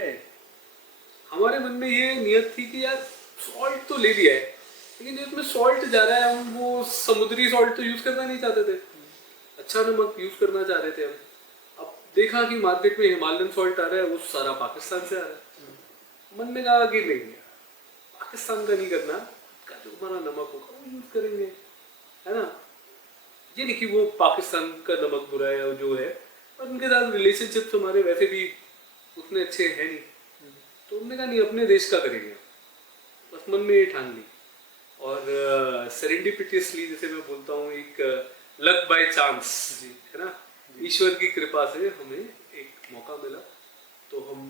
हमारे मन में ये नियत थी कि यार सॉल्ट तो ले लिया है, लेकिन जो इसमें सॉल्ट जा रहा है, हम वो समुद्री सॉल्ट तो यूज करना नहीं चाहते थे, अच्छा नमक यूज करना चाह रहे थे हम। अब देखा कि मार्केट में हिमालयन सॉल्ट आ रहा है, वो सारा पाकिस्तान से आ रहा है। मन में कहा कि नहीं पाकिस्तान का नहीं करना, का जो हमारा नमक होगा वो यूज करेंगे, है ना। ये नहीं कि वो पाकिस्तान का नमक बुरा है जो है, और उनके साथ रिलेशनशिप्स हमारे वैसे भी उतने अच्छे हैं नहीं, तो हमने कहा नहीं अपने देश का करेंगे, बस मन में ये ठान ली। और सेरेंडिपिटियसली जैसे मैं बोलता हूँ, एक लक बाय चांस, है ना, ईश्वर की कृपा से हमें एक मौका मिला, तो हम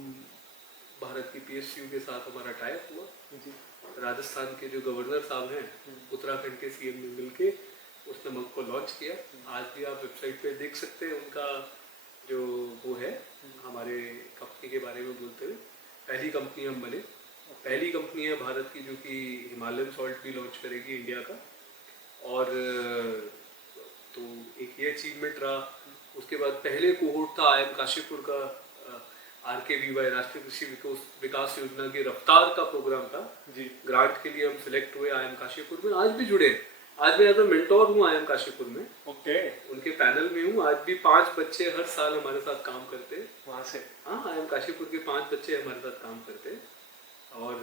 भारत की पीएसयू के साथ हमारा टाइप हुआ, राजस्थान के जो गवर्नर साहब हैं, उत्तराखंड के सीएम ने मिलके उस नमक को लॉन्च किया। आज भी आप वेबसाइट पे देख सकते हैं उनका जो वो है, हमारे कंपनी के बारे में बोलते हुए पहली कंपनी हम बने, पहली कंपनी है भारत की जो कि हिमालयन सॉल्ट भी लॉन्च करेगी इंडिया का। और तो एक ये अचीवमेंट रहा। उसके बाद पहले कोहोर्ट था IIM काशीपुर का, RKVY राष्ट्रीय कृषि विकास योजना की रफ्तार का प्रोग्राम था जी, ग्रांट के लिए हम सिलेक्ट हुए IIM काशीपुर में, आज भी जुड़े। आज मैं एज अ मेंटोर हूँ IIM काशीपुर में, ओके, उनके पैनल में हूँ। आज भी 5 बच्चे हर साल हमारे साथ काम करते हैं वहाँ से। हाँ, IIM काशीपुर के 5 बच्चे हमारे साथ काम करते हैं। और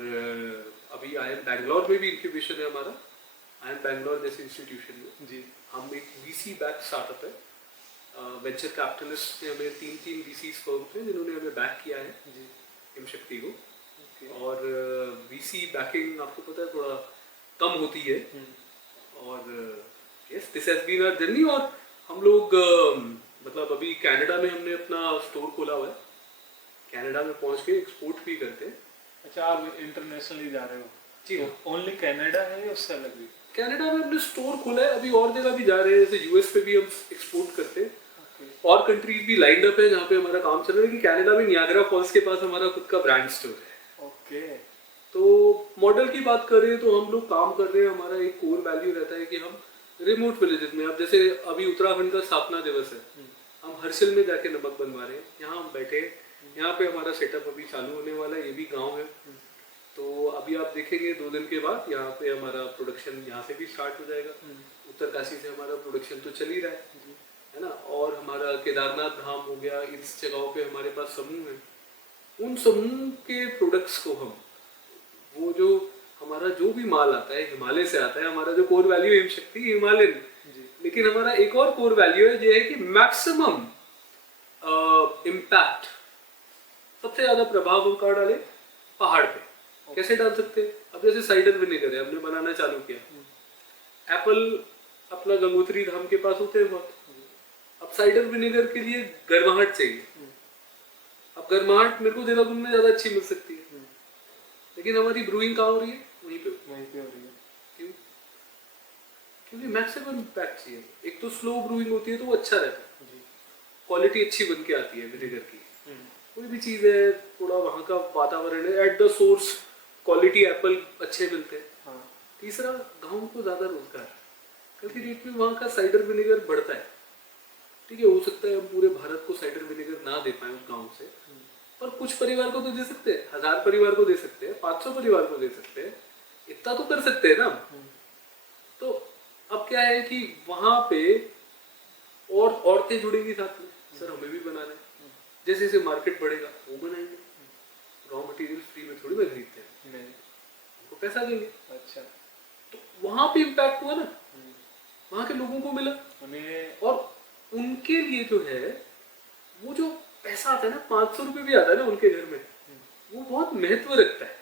अभी IIM बैंगलोर में भी इंक्यूबेशन है हमारा, IIM बैंगलोर जैसे इंस्टीट्यूशन में जी। हम एक VC बैक स्टार्टअप है, वेंचर कैपिटलिस्ट ने हमें 3 VC फर्म थे जिन्होंने हमें बैक किया है हिमशक्ति को। और VC बैकिंग आपको पता है थोड़ा कम होती है। और yes this has been our journey. और हम लोग मतलब अभी कनाडा में हमने अपना स्टोर खोला हुआ है, कनाडा में पहुंच के एक्सपोर्ट भी करते हैं। अच्छा, आप इंटरनेशनली जा रहे हो? जी हाँ, ओनली कनाडा है या उससे अलग भी? कनाडा में हमने स्टोर खोला है, अभी और जगह भी जा रहे हैं, जैसे यूएस पे भी हम एक्सपोर्ट करते हैं। और कंट्रीज भी लाइंड अप है जहाँ पे हमारा काम चल रहा है। कि कनाडा में नियाग्रा फॉल्स के पास हमारा खुद का ब्रांड स्टोर है। ओके। तो मॉडल की बात करें तो हम लोग काम कर रहे हैं, हमारा एक कोर वैल्यू रहता है कि हम रिमोट विलेजेस में, अब जैसे अभी उत्तराखंड का स्थापना दिवस है, हम हर्षिल में जाके नमक बनवा रहे हैं। यहाँ हम बैठे, यहाँ पे हमारा सेटअप अभी चालू होने वाला है, ये भी गांव है। तो अभी आप देखेंगे 2 दिन के बाद यहाँ पे हमारा प्रोडक्शन यहाँ से भी स्टार्ट हो जाएगा। उत्तरकाशी से हमारा प्रोडक्शन तो चल ही रहा है ना। और हमारा केदारनाथ धाम हो गया, इस जगहों पे हमारे पास समूह है। उन समूह के प्रोडक्ट्स को हम, वो जो हमारा जो भी माल आता है हिमालय से आता है, हमारा जो कोर वैल्यू हिम शक्ति हिमालयन, लेकिन हमारा एक और कोर वैल्यू है जो है कि मैक्सिमम इम्पैक्ट, सबसे ज्यादा प्रभाव हम कहाँ डाले, पहाड़ पे। कैसे डाल सकते हैं? अब जैसे साइडर विनेगर है, हमने बनाना चालू किया। एप्पल अपना गंगोत्री धाम के पास होते हैं बहुत। अब साइडर विनेगर के लिए गर्माहट चाहिए। अब गर्माहट मेरे को देहरादून में ज्यादा अच्छी मिल सकती है, लेकिन हमारी ब्रूइंग कहाँ हो रही है? वहीं पे हो रही है। क्यों? क्योंकि मैक्सिमम इम्पैक्ट चाहिए। एक तो स्लो ब्रूइंग होती है तो वो अच्छा रहता है, क्वालिटी अच्छी बन के आती है विनेगर की। कोई भी चीज़ है, थोड़ा वहाँ का वातावरण है, at the source quality Apple अच्छे मिलते हैं। तीसरा, गाँव को ज़्यादा रोजगार, कल की डेट में वहाँ का साइडर विनेगर बढ़ता है। ठीक है, हो सकता है हम पूरे भारत को साइडर विनेगर ना दे पाए उस गाँव से, पर कुछ परिवार को तो दे सकते हैं, 1000 परिवार को दे सकते हैं, 500 परिवार को दे सकते हैं, इतना तो कर सकते हैं ना। तो अब क्या है कि वहां पे और औरतें जुड़ेंगी साथ में, सर हमें भी बनाना है। जैसे जैसे मार्केट बढ़ेगा वो बनाएंगे। रॉ मटेरियल फ्री में थोड़ी ना खरीदते हैं, उनको पैसा देंगे। अच्छा, तो वहां पे इम्पैक्ट हुआ ना, वहां के लोगों को मिला। और उनके लिए जो है वो जो पैसा आता है ना, 500 रुपये भी आता है ना उनके घर में, वो बहुत महत्व रखता है।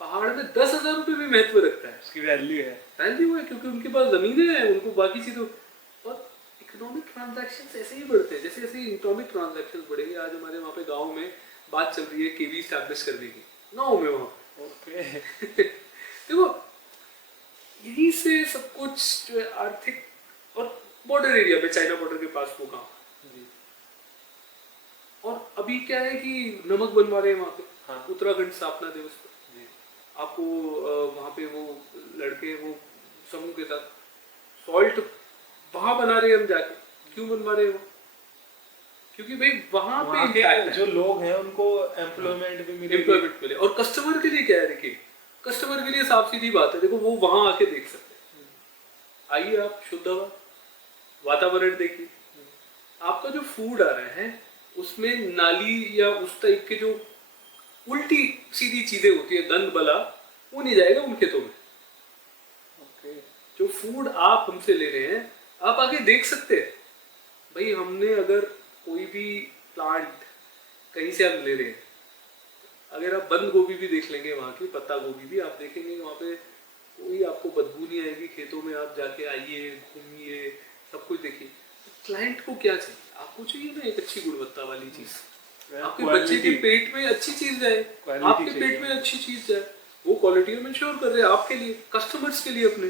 पहाड़ में 10,000 रुपये भी महत्व रखता है, उसकी वैल्यू है। वैल्यू है, क्योंकि उनके पास जमीनें हैं, उनको बाकी चीजों। और इकोनॉमिक ट्रांजैक्शंस ऐसे ही बढ़ते हैं, जैसे जैसे इकोनॉमिक ट्रांजैक्शंस बढ़ेंगे। आज हमारे वहाँ पे गांव में बात चल रही है केवी स्टैब्लिश करने की, गाँव में वहाँ। ओके। देखो यही से सब कुछ जो है आर्थिक, और बॉर्डर एरिया में, चाइना बॉर्डर के पास वो गाँव। और अभी क्या है कि नमक बनवा रहे हैं वहाँ पे, उत्तराखंड स्थापना दिवस पर। आपको वहाँ पे वो लड़के वो समूह के साथ सॉल्ट वहाँ बना रहे हैं हम जाके। क्यों बनवा रहे हैं वो? क्योंकि भाई वहाँ पे इम्पैक्ट जो लोग हैं उनको एम्प्लॉयमेंट भी मिले, एम्प्लॉयमेंट मिले। और कस्टमर के लिए क्या है, देखिए कस्टमर के लिए साफ सीधी बात है, देखो वो वहाँ आके देख सकते हैं। आइए आप शुद्ध हवा, वातावरण देखिए। आपका जो फूड आ रहा है उसमें नाली या उस टाइप के जो उल्टी सीधी चीजें होती है, गंद बला, वो नहीं जाएगा उन खेतों में। जो फूड आप हमसे ले रहे हैं, आप आगे देख सकते हैं भाई। हमने अगर कोई भी प्लांट कहीं से हम ले रहे हैं, अगर आप बंद गोभी भी देख लेंगे, वहाँ की पत्ता गोभी भी आप देखेंगे, वहाँ पे कोई आपको बदबू नहीं आएगी। खेतों में आप जाके आइए, घूमिए, सब कुछ देखिए। क्लाइंट को क्या चाहिए? आपको चाहिए ना एक अच्छी गुणवत्ता वाली चीज, आपके बच्चे के पेट में अच्छी चीज जाए, आपके पेट में अच्छी चीज जाए, वो क्वालिटी हम इंश्योर कर रहे हैं आपके लिए, कस्टमर्स के लिए। अपने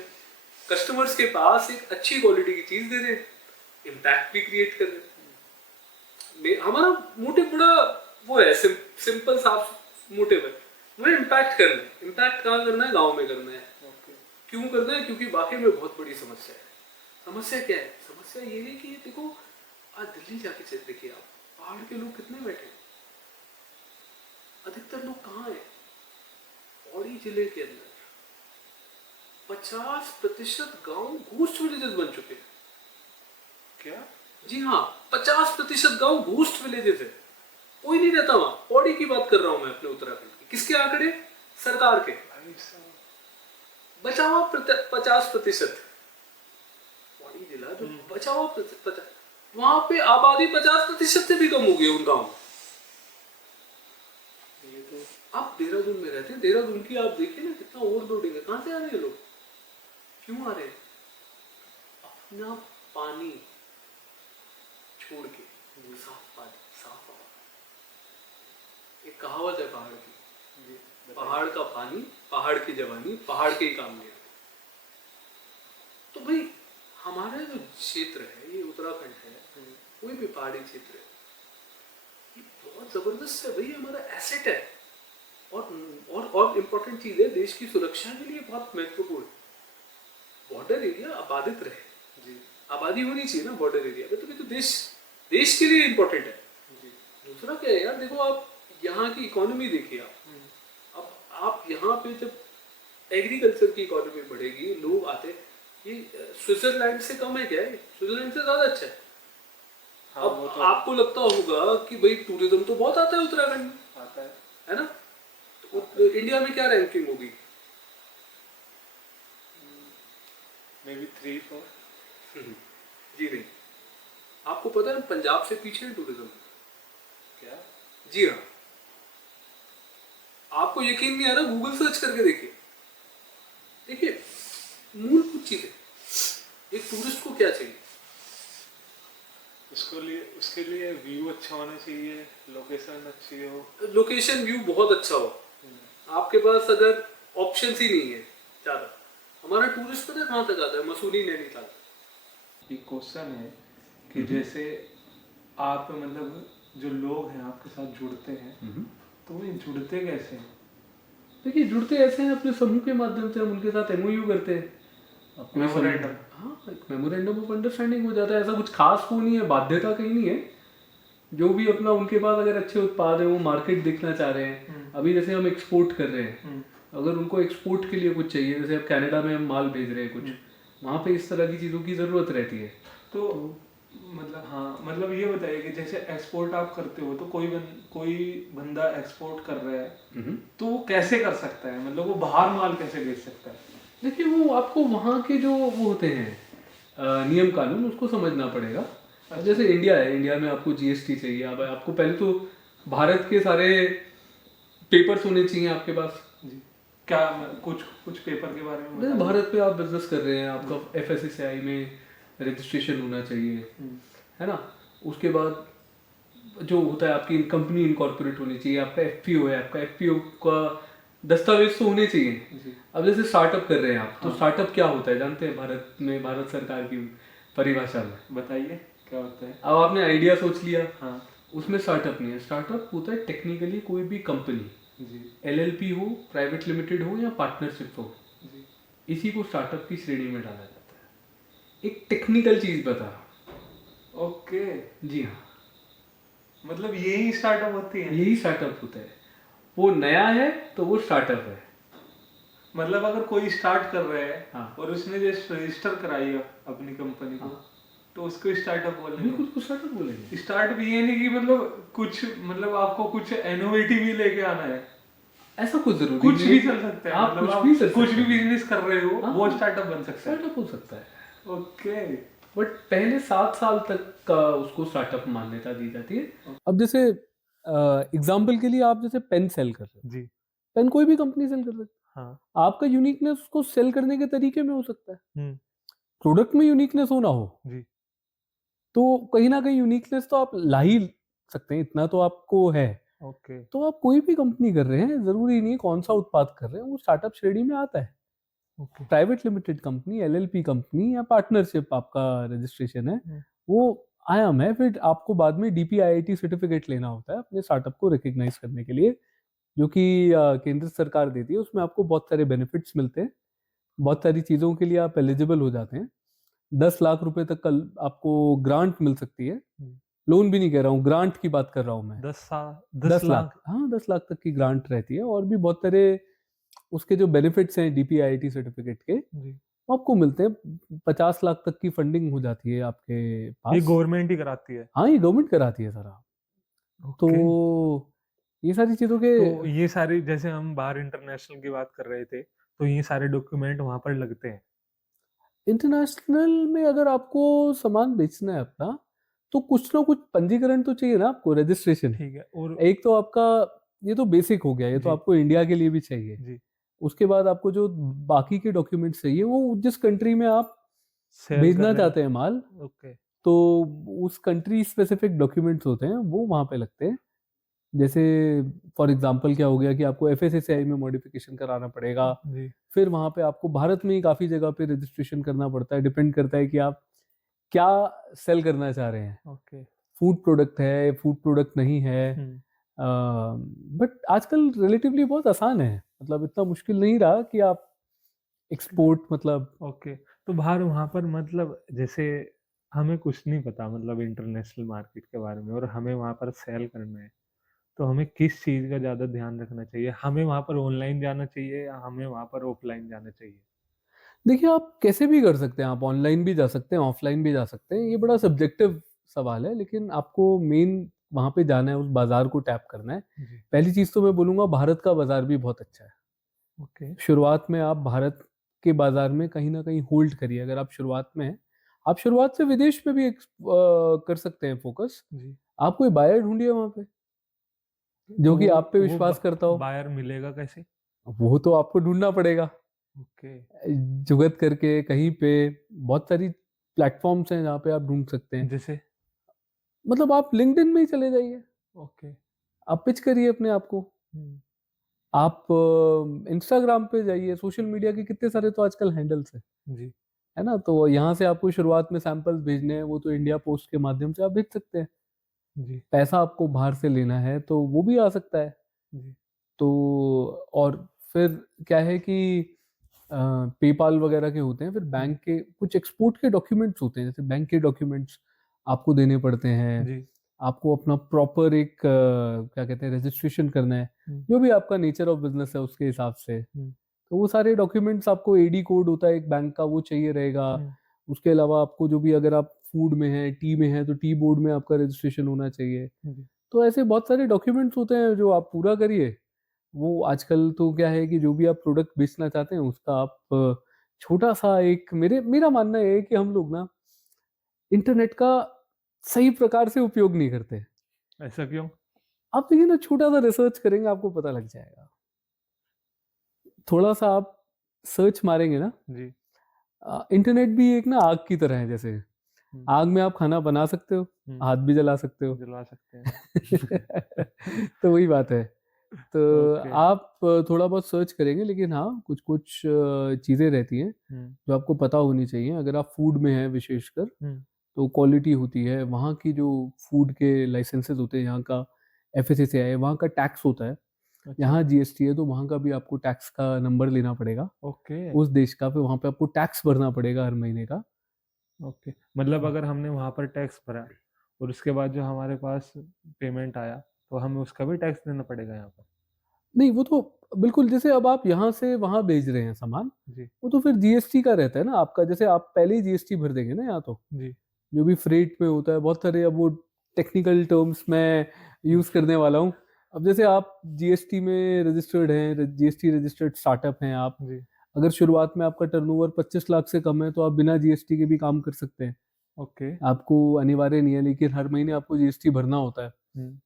कस्टमर्स के पास एक अच्छी क्वालिटी की चीज दे रहे हैं, इम्पैक्ट भी क्रिएट कर रहे हैं। हमारा मोटिव बड़ा वो है, सिंपल साफ मोटिव है, हमें इम्पैक्ट करना है। इम्पैक्ट कहाँ करना है? गाँव में करना है। क्यों करना है? क्योंकि वाकई में बहुत बड़ी समस्या है। समस्या क्या है? समस्या ये है कि देखो आज दिल्ली जाके चल देखिए आप, पहाड़ के लोग कितने बैठे हैं, अधिकतर लोग कहाँ हैं? पौड़ी जिले के अंदर 50% गांव घोस्ट विलेजेस बन चुके हैं। क्या? जी हाँ, 50% गांव घोस्ट विलेजेस है, कोई नहीं रहता वहां। पौड़ी की बात कर रहा हूं मैं, अपने उत्तराखंड की। किसके आंकड़े? सरकार के। बचा हुआ 50%। पौड़ी जिला जो बचा हुआ 50, वहां पे आबादी 50% से भी कम हो गई उन गाँव में। आप देहरादून में रहते हैं, देहरादून की आप देखिए ना कितना ओवरलोडिंग है, कहाँ से आ रहे हैं लोग? क्यों आ रहे हैं? अपना पानी छोड़ के, साफ पानी, साफ हवा। एक कहावत है पहाड़ की, जी पहाड़ का पानी, पहाड़ की जवानी, पहाड़ के ही काम में। तो भाई हमारा जो क्षेत्र है, ये उत्तराखंड है, कोई भी पहाड़ी क्षेत्र है, ये बहुत जबरदस्त है भाई, हमारा एसेट है। और इम्पोर्टेंट चीज है, देश की सुरक्षा के लिए बहुत महत्वपूर्ण। बॉर्डर एरिया आबादित रहे, जी आबादी होनी चाहिए ना बॉर्डर एरिया में, तभी तो देश के लिए इम्पोर्टेंट है। जी दूसरा क्या है यार, देखो आप यहाँ की इकोनॉमी देखिए आप। अब आप यहाँ पे जब एग्रीकल्चर की इकोनॉमी बढ़ेगी, लोग आते, ये स्विट्जरलैंड से कम है क्या है? स्विट्जरलैंड से ज्यादा अच्छा है। हाँ, अब वो तो आपको लगता होगा कि भाई टूरिज्म तो बहुत आता है उत्तराखंड में, आता है ना? तो इंडिया में क्या रैंकिंग होगी? May be 3-4। जी नहीं, आपको पता है पंजाब से पीछे है टूरिज्म। क्या? जी हाँ, आपको यकीन नहीं आ रहा, गूगल सर्च करके देखिए। देखिए मूलभूत चीज है, एक टूरिस्ट को क्या चाहिए? उसके लिए व्यू अच्छा होना चाहिए, लोकेशन अच्छी हो। लोकेशन व्यू बहुत अच्छा हो, आपके पास अगर ऑप्शन ही नहीं है ज्यादा। हमारा टूरिस्ट पता है कहाँ तक आता है? मसूरी, नैनीताल। एक क्वेश्चन है कि जैसे आप मतलब जो लोग हैं आपके साथ जुड़ते हैं, तो वो जुड़ते कैसे हैं? देखिए जुड़ते ऐसे हैं, अपने समूह के माध्यम से हम उनके साथ एमओयू करते हैं। अपने मेमोरेंडम। हाँ, एक मेमोरेंडम ऑफ अंडरस्टैंडिंग हो जाता है। ऐसा कुछ खास वो नहीं है, बाध्यता कहीं नहीं है। जो भी अपना उनके पास अगर अच्छे उत्पाद है, वो मार्केट देखना चाह रहे हैं। अभी जैसे हम एक्सपोर्ट कर रहे हैं, अगर उनको एक्सपोर्ट के लिए कुछ चाहिए, जैसे अब कनाडा में हम माल भेज रहे हैं कुछ, वहाँ पे इस तरह की चीज़ों की ज़रूरत रहती है। तो मतलब हाँ, मतलब ये बताइए कि जैसे एक्सपोर्ट आप करते हो, तो कोई बंदा एक्सपोर्ट कर रहा है, तो वो कैसे कर सकता है? मतलब वो बाहर माल कैसे भेज सकता है? देखिए वो आपको वहाँ के जो वो होते हैं नियम कानून, उसको समझना पड़ेगा। अब जैसे इंडिया है, इंडिया में आपको जीएसटी चाहिए। अब आपको पहले तो भारत के सारे पेपर्स होने चाहिए आपके पास। जी, क्या कुछ पेपर के बारे में जैसे बताइए। भारत में आप बिजनेस कर रहे हैं, आपका एफएसएसएआई में रजिस्ट्रेशन होना चाहिए, है ना? उसके बाद जो होता है आपकी कंपनी इनकॉर्पोरेट होनी चाहिए, आपका एफपीओ है, आपका एफपीओ का दस्तावेज तो होने चाहिए। जी। अब जैसे स्टार्टअप कर रहे हैं आप, तो स्टार्टअप क्या होता है जानते हैं? भारत में, भारत सरकार की परिभाषा में बताइए क्या होता है। अब आपने आइडिया सोच लिया, हाँ उसमें स्टार्टअप नहीं है। स्टार्टअप होता है टेक्निकली कोई भी कंपनी, जी एलएलपी हो, प्राइवेट लिमिटेड हो या पार्टनरशिप हो, जी। इसी को स्टार्टअप की श्रेणी में डाला जाता है। एक टेक्निकल चीज बता रहा हूं। ओके, जी हाँ, मतलब यही स्टार्टअप होती है। यही स्टार्टअप होता है। वो नया है तो वो स्टार्टअप है। मतलब अगर कोई स्टार्ट कर रहा है हाँ। और उसने जस्ट रजिस्टर कराई है अपनी कंपनी को, तो उसको स्टार्टअप बोलेंगे। बिल्कुल उसको स्टार्टअप बोलेंगे। स्टार्टअप ये नहीं कि मतलब आपको कुछ इनोवेटिव ही लेके आना है। ऐसा कुछ जरूरी कुछ नहीं भी है। चल सकता है। आप मतलब कुछ भी कर कुछ सकते भी हैं। बिजनेस कर रहे हो, हाँ। वो स्टार्टअप बन सकता है। स्टार्टअप हो सकता है, ओके। बट पहले 7 साल तक का उसको स्टार्टअप मान्यता दी जाती है। अब जैसे एग्जाम्पल के लिए आप जैसे पेन सेल कर रहे हो, जी पेन कोई भी कंपनी सेल कर सकती है। हाँ। आपका यूनिकनेस उसको सेल करने के तरीके में हो सकता है। हम्म। प्रोडक्ट में यूनिकनेस हो ना हो, जी तो कहीं ना कहीं यूनिकनेस तो आप ला ही सकते हैं, इतना तो आपको है। ओके। तो आप कोई भी कंपनी कर रहे हैं, जरूरी नहीं कौन सा उत्पाद कर रहे हैं, वो स्टार्टअप श्रेणी में आता है। Okay. Private limited company, LLP company या पार्टनरशिप आपका रजिस्ट्रेशन है, वो आयाम है। फिर आपको बाद में डीपीआईआईटी सर्टिफिकेट लेना होता है अपने स्टार्टअप को रिकग्नाइज करने के लिए, जो कि केंद्र सरकार देती है। उसमें आपको बहुत सारे बेनिफिट्स मिलते हैं, बहुत सारी चीज़ों के लिए आप एलिजिबल हो जाते हैं। 10 लाख रुपए तक का आपको ग्रांट मिल सकती है। लोन भी नहीं कह रहा हूँ, ग्रांट की बात कर रहा हूँ मैं। 10 लाख, हाँ 10 लाख तक की ग्रांट रहती है। और भी बहुत सारे उसके जो बेनिफिट्स हैं डीपीआईआईटी सर्टिफिकेट के, जी। आपको मिलते हैं। 50 लाख तक की फंडिंग हो जाती है आपके पास। ये गवर्नमेंट ही कराती है। हाँ, ये गवर्नमेंट कराती है सारा। तो ये सारी चीजों के, तो ये सारी, जैसे हम बाहर इंटरनेशनल की बात कर रहे थे, तो ये सारे डॉक्यूमेंट वहां पर लगते हैं। इंटरनेशनल में अगर आपको सामान बेचना है अपना, तो कुछ ना कुछ पंजीकरण तो चाहिए ना आपको, रजिस्ट्रेशन। ठीक है। और एक तो आपका, ये तो बेसिक हो गया, ये तो जी। आपको इंडिया के लिए भी चाहिए। जी उसके बाद आपको जो बाकी के डॉक्यूमेंट्स चाहिए वो जिस कंट्री में आप Sell भेजना करने- चाहते हैं माल, ओके तो उस कंट्री स्पेसिफिक डॉक्यूमेंट्स होते हैं वो वहाँ पे लगते हैं। जैसे फॉर एग्जांपल क्या हो गया कि आपको एफएसएसआई में मॉडिफिकेशन कराना पड़ेगा, जी फिर वहाँ पे आपको भारत में ही काफ़ी जगह पे रजिस्ट्रेशन करना पड़ता है, डिपेंड करता है कि आप क्या सेल करना चाह रहे हैं। ओके फूड प्रोडक्ट है, फूड प्रोडक्ट नहीं है, बट आजकल रिलेटिवली बहुत आसान है, मतलब इतना मुश्किल नहीं रहा कि आप एक्सपोर्ट मतलब ओके। तो बाहर वहाँ पर मतलब जैसे हमें कुछ नहीं पता मतलब इंटरनेशनल मार्केट के बारे में और हमें वहाँ पर सेल करना है, तो हमें किस चीज़ का ज़्यादा ध्यान रखना चाहिए? हमें वहाँ पर ऑनलाइन जाना चाहिए या हमें वहाँ पर ऑफलाइन जाना चाहिए? देखिए आप कैसे भी कर सकते हैं, आप ऑनलाइन भी जा सकते हैं, ऑफलाइन भी जा सकते हैं, ये बड़ा सब्जेक्टिव सवाल है, लेकिन आपको मेन वहाँ पे जाना है, उस बाजार को टैप करना है। जी पहली चीज़ तो मैं बोलूँगा भारत का बाजार भी बहुत अच्छा है। ओके शुरुआत में आप भारत के बाजार में कहीं ना कहीं होल्ड करिए, अगर आप शुरुआत में हैं, आप शुरुआत से विदेश में भी कर सकते हैं फोकस। जी आप कोई बायर ढूंढिए वहाँ पे जो कि आप पे विश्वास करता हो। बायर मिलेगा कैसे? वो तो आपको ढूंढना पड़ेगा, ओके जुगत करके कहीं पे। बहुत सारी प्लेटफॉर्म्स हैं जहाँ पे आप ढूंढ सकते हैं, जैसे मतलब आप लिंक्डइन में ही चले जाइए, ओके आप पिच करिए अपने आप को। आप इंस्टाग्राम पे जाइए, सोशल मीडिया के कितने सारे तो आजकल हैंडल्स हैं, जी है ना, तो यहाँ से आपको शुरुआत में सैंपल्स भेजने हैं, वो तो इंडिया पोस्ट के माध्यम से आप भेज सकते हैं। जी पैसा आपको बाहर से लेना है तो वो भी आ सकता है। जी तो और फिर क्या है कि पेपाल वगैरह के होते हैं, फिर बैंक के कुछ एक्सपोर्ट के डॉक्यूमेंट्स होते हैं, जैसे बैंक के डॉक्यूमेंट्स आपको देने पड़ते हैं। जी आपको अपना प्रॉपर एक क्या कहते हैं रजिस्ट्रेशन करना है, जो भी आपका नेचर ऑफ बिजनेस है उसके हिसाब से। तो वो सारे डॉक्यूमेंट्स आपको एडी कोड होता है एक बैंक का, वो चाहिए रहेगा। उसके अलावा आपको जो भी, अगर आप फूड में है, टी में है, तो टी बोर्ड में आपका रजिस्ट्रेशन होना चाहिए। जी तो ऐसे बहुत सारे डॉक्यूमेंट्स होते हैं जो आप पूरा करिए। वो आजकल तो क्या है कि जो भी आप प्रोडक्ट बेचना चाहते हैं उसका आप छोटा सा एक, मेरा मानना है कि हम लोग ना इंटरनेट का सही प्रकार से उपयोग नहीं करते। ऐसा क्यों? आप देखिए ना, छोटा सा रिसर्च करेंगे आपको पता लग जाएगा। थोड़ा सा आप सर्च मारेंगे ना, जी इंटरनेट भी एक ना आग की तरह है। जैसे आग में आप खाना बना सकते हो, हाथ भी जला सकते हो। जला सकते हैं तो वही बात है। तो ओके आप थोड़ा बहुत सर्च करेंगे, लेकिन हाँ कुछ कुछ चीज़ें रहती हैं जो आपको पता होनी चाहिए। अगर आप फूड में हैं विशेषकर, तो क्वालिटी होती है वहाँ की, जो फूड के लाइसेंसेस होते हैं, यहाँ का एफएसएसआई है, वहाँ का टैक्स होता है। यहाँ जीएसटी है, तो वहाँ का भी आपको टैक्स का नंबर लेना पड़ेगा ओके उस देश का, फिर वहाँ पे आपको टैक्स भरना पड़ेगा हर महीने का। ओके मतलब अगर हमने वहां पर टैक्स भरा और उसके बाद जो हमारे पास पेमेंट आया तो हमें उसका भी टैक्स देना पड़ेगा यहाँ पर? नहीं, वो तो बिल्कुल, जैसे अब आप यहाँ से वहाँ भेज रहे हैं सामान, जी वो तो फिर जीएसटी का रहता है ना आपका। जैसे आप पहले ही जीएसटी भर देंगे ना यहाँ, तो जी जो भी फ्रेट में होता है बहुत सारे, अब वो टेक्निकल टर्म्स मैं यूज करने वाला हूँ। अब जैसे आप जीएसटी में रजिस्टर्ड हैं, जीएसटी रजिस्टर्ड स्टार्टअप हैं आप, जी अगर शुरुआत में आपका टर्नओवर 25 लाख से कम है तो आप बिना जीएसटी के भी काम कर सकते हैं। ओके आपको अनिवार्य नहीं है, लेकिन हर महीने आपको जीएसटी भरना होता है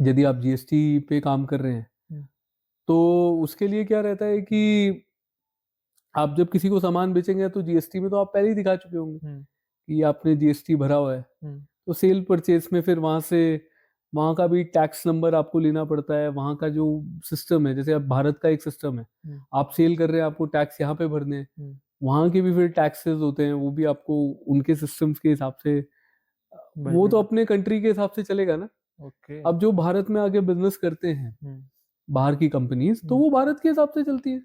यदि आप जीएसटी पे काम कर रहे हैं। तो उसके लिए क्या रहता है कि आप जब किसी को सामान बेचेंगे तो जीएसटी में तो आप पहले ही दिखा चुके होंगे कि आपने जीएसटी भरा हुआ है। तो सेल परचेज में फिर वहां से, वहां का भी टैक्स नंबर आपको लेना पड़ता है। वहां का जो सिस्टम है, जैसे अब भारत का एक सिस्टम है, आप सेल कर रहे हैं, आपको टैक्स यहाँ पे भरने हैं, वहां के भी फिर टैक्सेस होते हैं, वो भी आपको उनके सिस्टम्स के हिसाब से, वो तो अपने कंट्री के हिसाब से चलेगा ना। ओके अब जो भारत में आके बिजनेस करते हैं बाहर की कंपनीज, तो वो भारत के हिसाब से चलती है,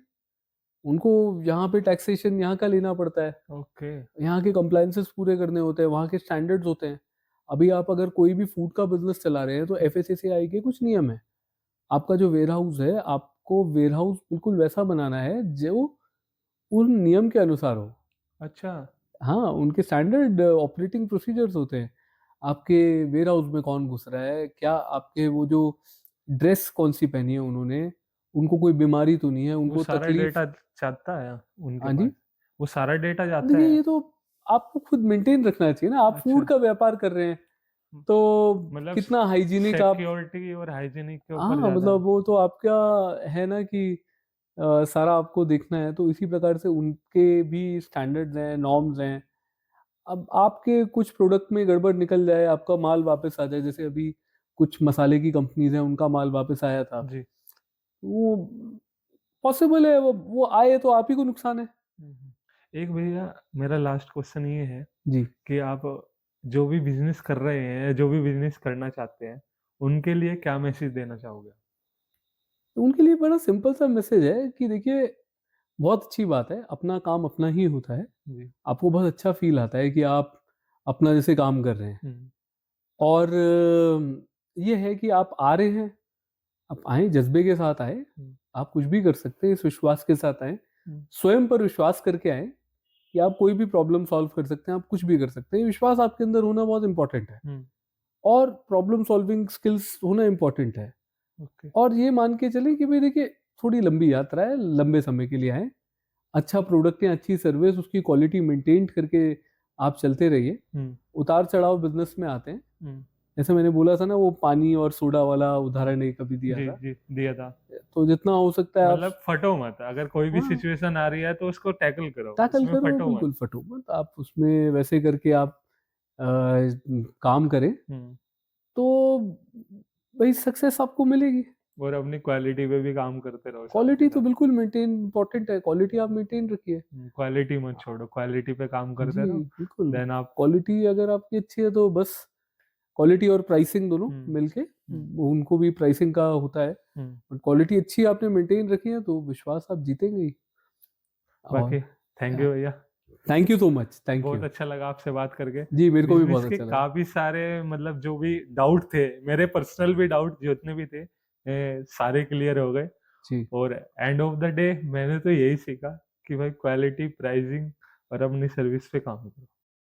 उनको यहाँ पे टैक्सेशन यहाँ का लेना पड़ता है, ओके यहाँ के कंप्लायंसेस पूरे करने होते हैं, वहाँ के स्टैंडर्ड्स होते हैं। अभी आप अगर कोई भी फूड का बिजनेस चला रहे हैं तो एफएसएसएआई के कुछ नियम है। आपका जो वेयर हाउस है, आपको वेयर हाउस बिल्कुल वैसा बनाना है जो उन नियम के अनुसार हो। अच्छा हाँ, उनके स्टैंडर्ड ऑपरेटिंग प्रोसीजर्स होते हैं। आपके वेयर हाउस में कौन घुस रहा है, क्या आपके वो जो ड्रेस कौन सी पहनी है उन्होंने, उनको कोई बीमारी तो नहीं है, वो उनको सारा तकलीफ। डेटा जाता है उनके हाँ जी, पास? वो सारा डेटा जाता देखिए है? ये तो आपको खुद मेंटेन रखना चाहिए ना, आप फूड अच्छा का व्यापार कर रहे हैं तो मतलब कितना हाइजीनिक आप। सिक्योरिटी और हाइजीनिक के ऊपर हाँ ज्यादा मतलब वो तो आपका है ना कि सारा आपको देखना है, तो इसी प्रकार से उनके भी स्टैंडर्ड्स हैं, नॉर्म्स हैं। अब आपके कुछ प्रोडक्ट में गड़बड़ निकल जाए, आपका माल वापस आ जाए, जैसे अभी कुछ मसाले की कंपनीज हैं, उनका माल वापस आया था, जी। वो पॉसिबल है, वो आए तो आप ही को नुकसान है। एक भैया मेरा लास्ट क्वेश्चन ये है जी। कि आप जो भी बिजनेस कर रहे हैं, जो भी बिजनेस करना चाहते हैं, उनके लिए क्या मैसेज देना चाहोगे? तो उनके लिए बड़ा सिंपल सा मैसेज है कि देखिए, बहुत अच्छी बात है, अपना काम अपना ही होता है। जी। आपको बहुत अच्छा फील आता है कि आप अपना जैसे काम कर रहे हैं, हम्म। और ये है कि आप आ रहे हैं, आप आए जज्बे के साथ आए, आप कुछ भी कर सकते हैं, इस विश्वास के साथ आए, स्वयं पर विश्वास करके आए कि आप कोई भी प्रॉब्लम सॉल्व कर सकते हैं, आप कुछ भी कर सकते हैं। ये विश्वास आपके अंदर होना बहुत इंपॉर्टेंट है, और प्रॉब्लम सॉल्विंग स्किल्स होना इंपॉर्टेंट है। ओके। और ये मान के चले कि भाई देखिए, थोड़ी लंबी यात्रा है, लंबे समय के लिए आए, अच्छा प्रोडक्ट है, अच्छी सर्विस, उसकी क्वालिटी मेंटेन करके आप चलते रहिए। उतार चढ़ाव बिजनेस में आते हैं, जैसे मैंने बोला था ना, वो पानी और सोडा वाला उदाहरण एक कभी दिया जी था, जी दिया था। तो जितना हो सकता है आप मतलब फटो मत, अगर कोई भी हाँ, सिचुएशन आ रही है तो उसको टैकल करो, टैकल उसमें करो, फटो मत। बिल्कुल फटो मत, आप उसमें वैसे करके आप काम करें, तो भाई सक्सेस आपको मिलेगी। और अपनी क्वालिटी पे भी काम करते रहो साथ क्वालिटी के तो साथ। बिल्कुल मेंटेन इंपॉर्टेंट है, क्वालिटी आप मेंटेन रखिए। क्वालिटी मत छोड़ो, क्वालिटी पे काम करते जी रहो। बिल्कुल, देन आप क्वालिटी अगर आपकी अच्छी है तो बस, क्वालिटी और प्राइसिंग दोनों मिलके, उनको भी प्राइसिंग का होता है, बट क्वालिटी अच्छी आपने मेंटेन रखी है तो विश्वास आप जीतेंगे ही। बाकी और थैंक यू भैया, thank you so much, thank बहुत यू। अच्छा लगा आपसे बात करके। जी मेरे को भी बिजनेस बहुत के अच्छा लगा। काफी सारे मतलब जो भी डाउट थे, मेरे पर्सनल भी डाउट जितने भी थे, सारे क्लियर हो गए। जी और एंड ऑफ द डे मैंने तो यही सीखा कि भाई क्वालिटी, प्राइसिंग और अपनी सर्विस पे काम करो।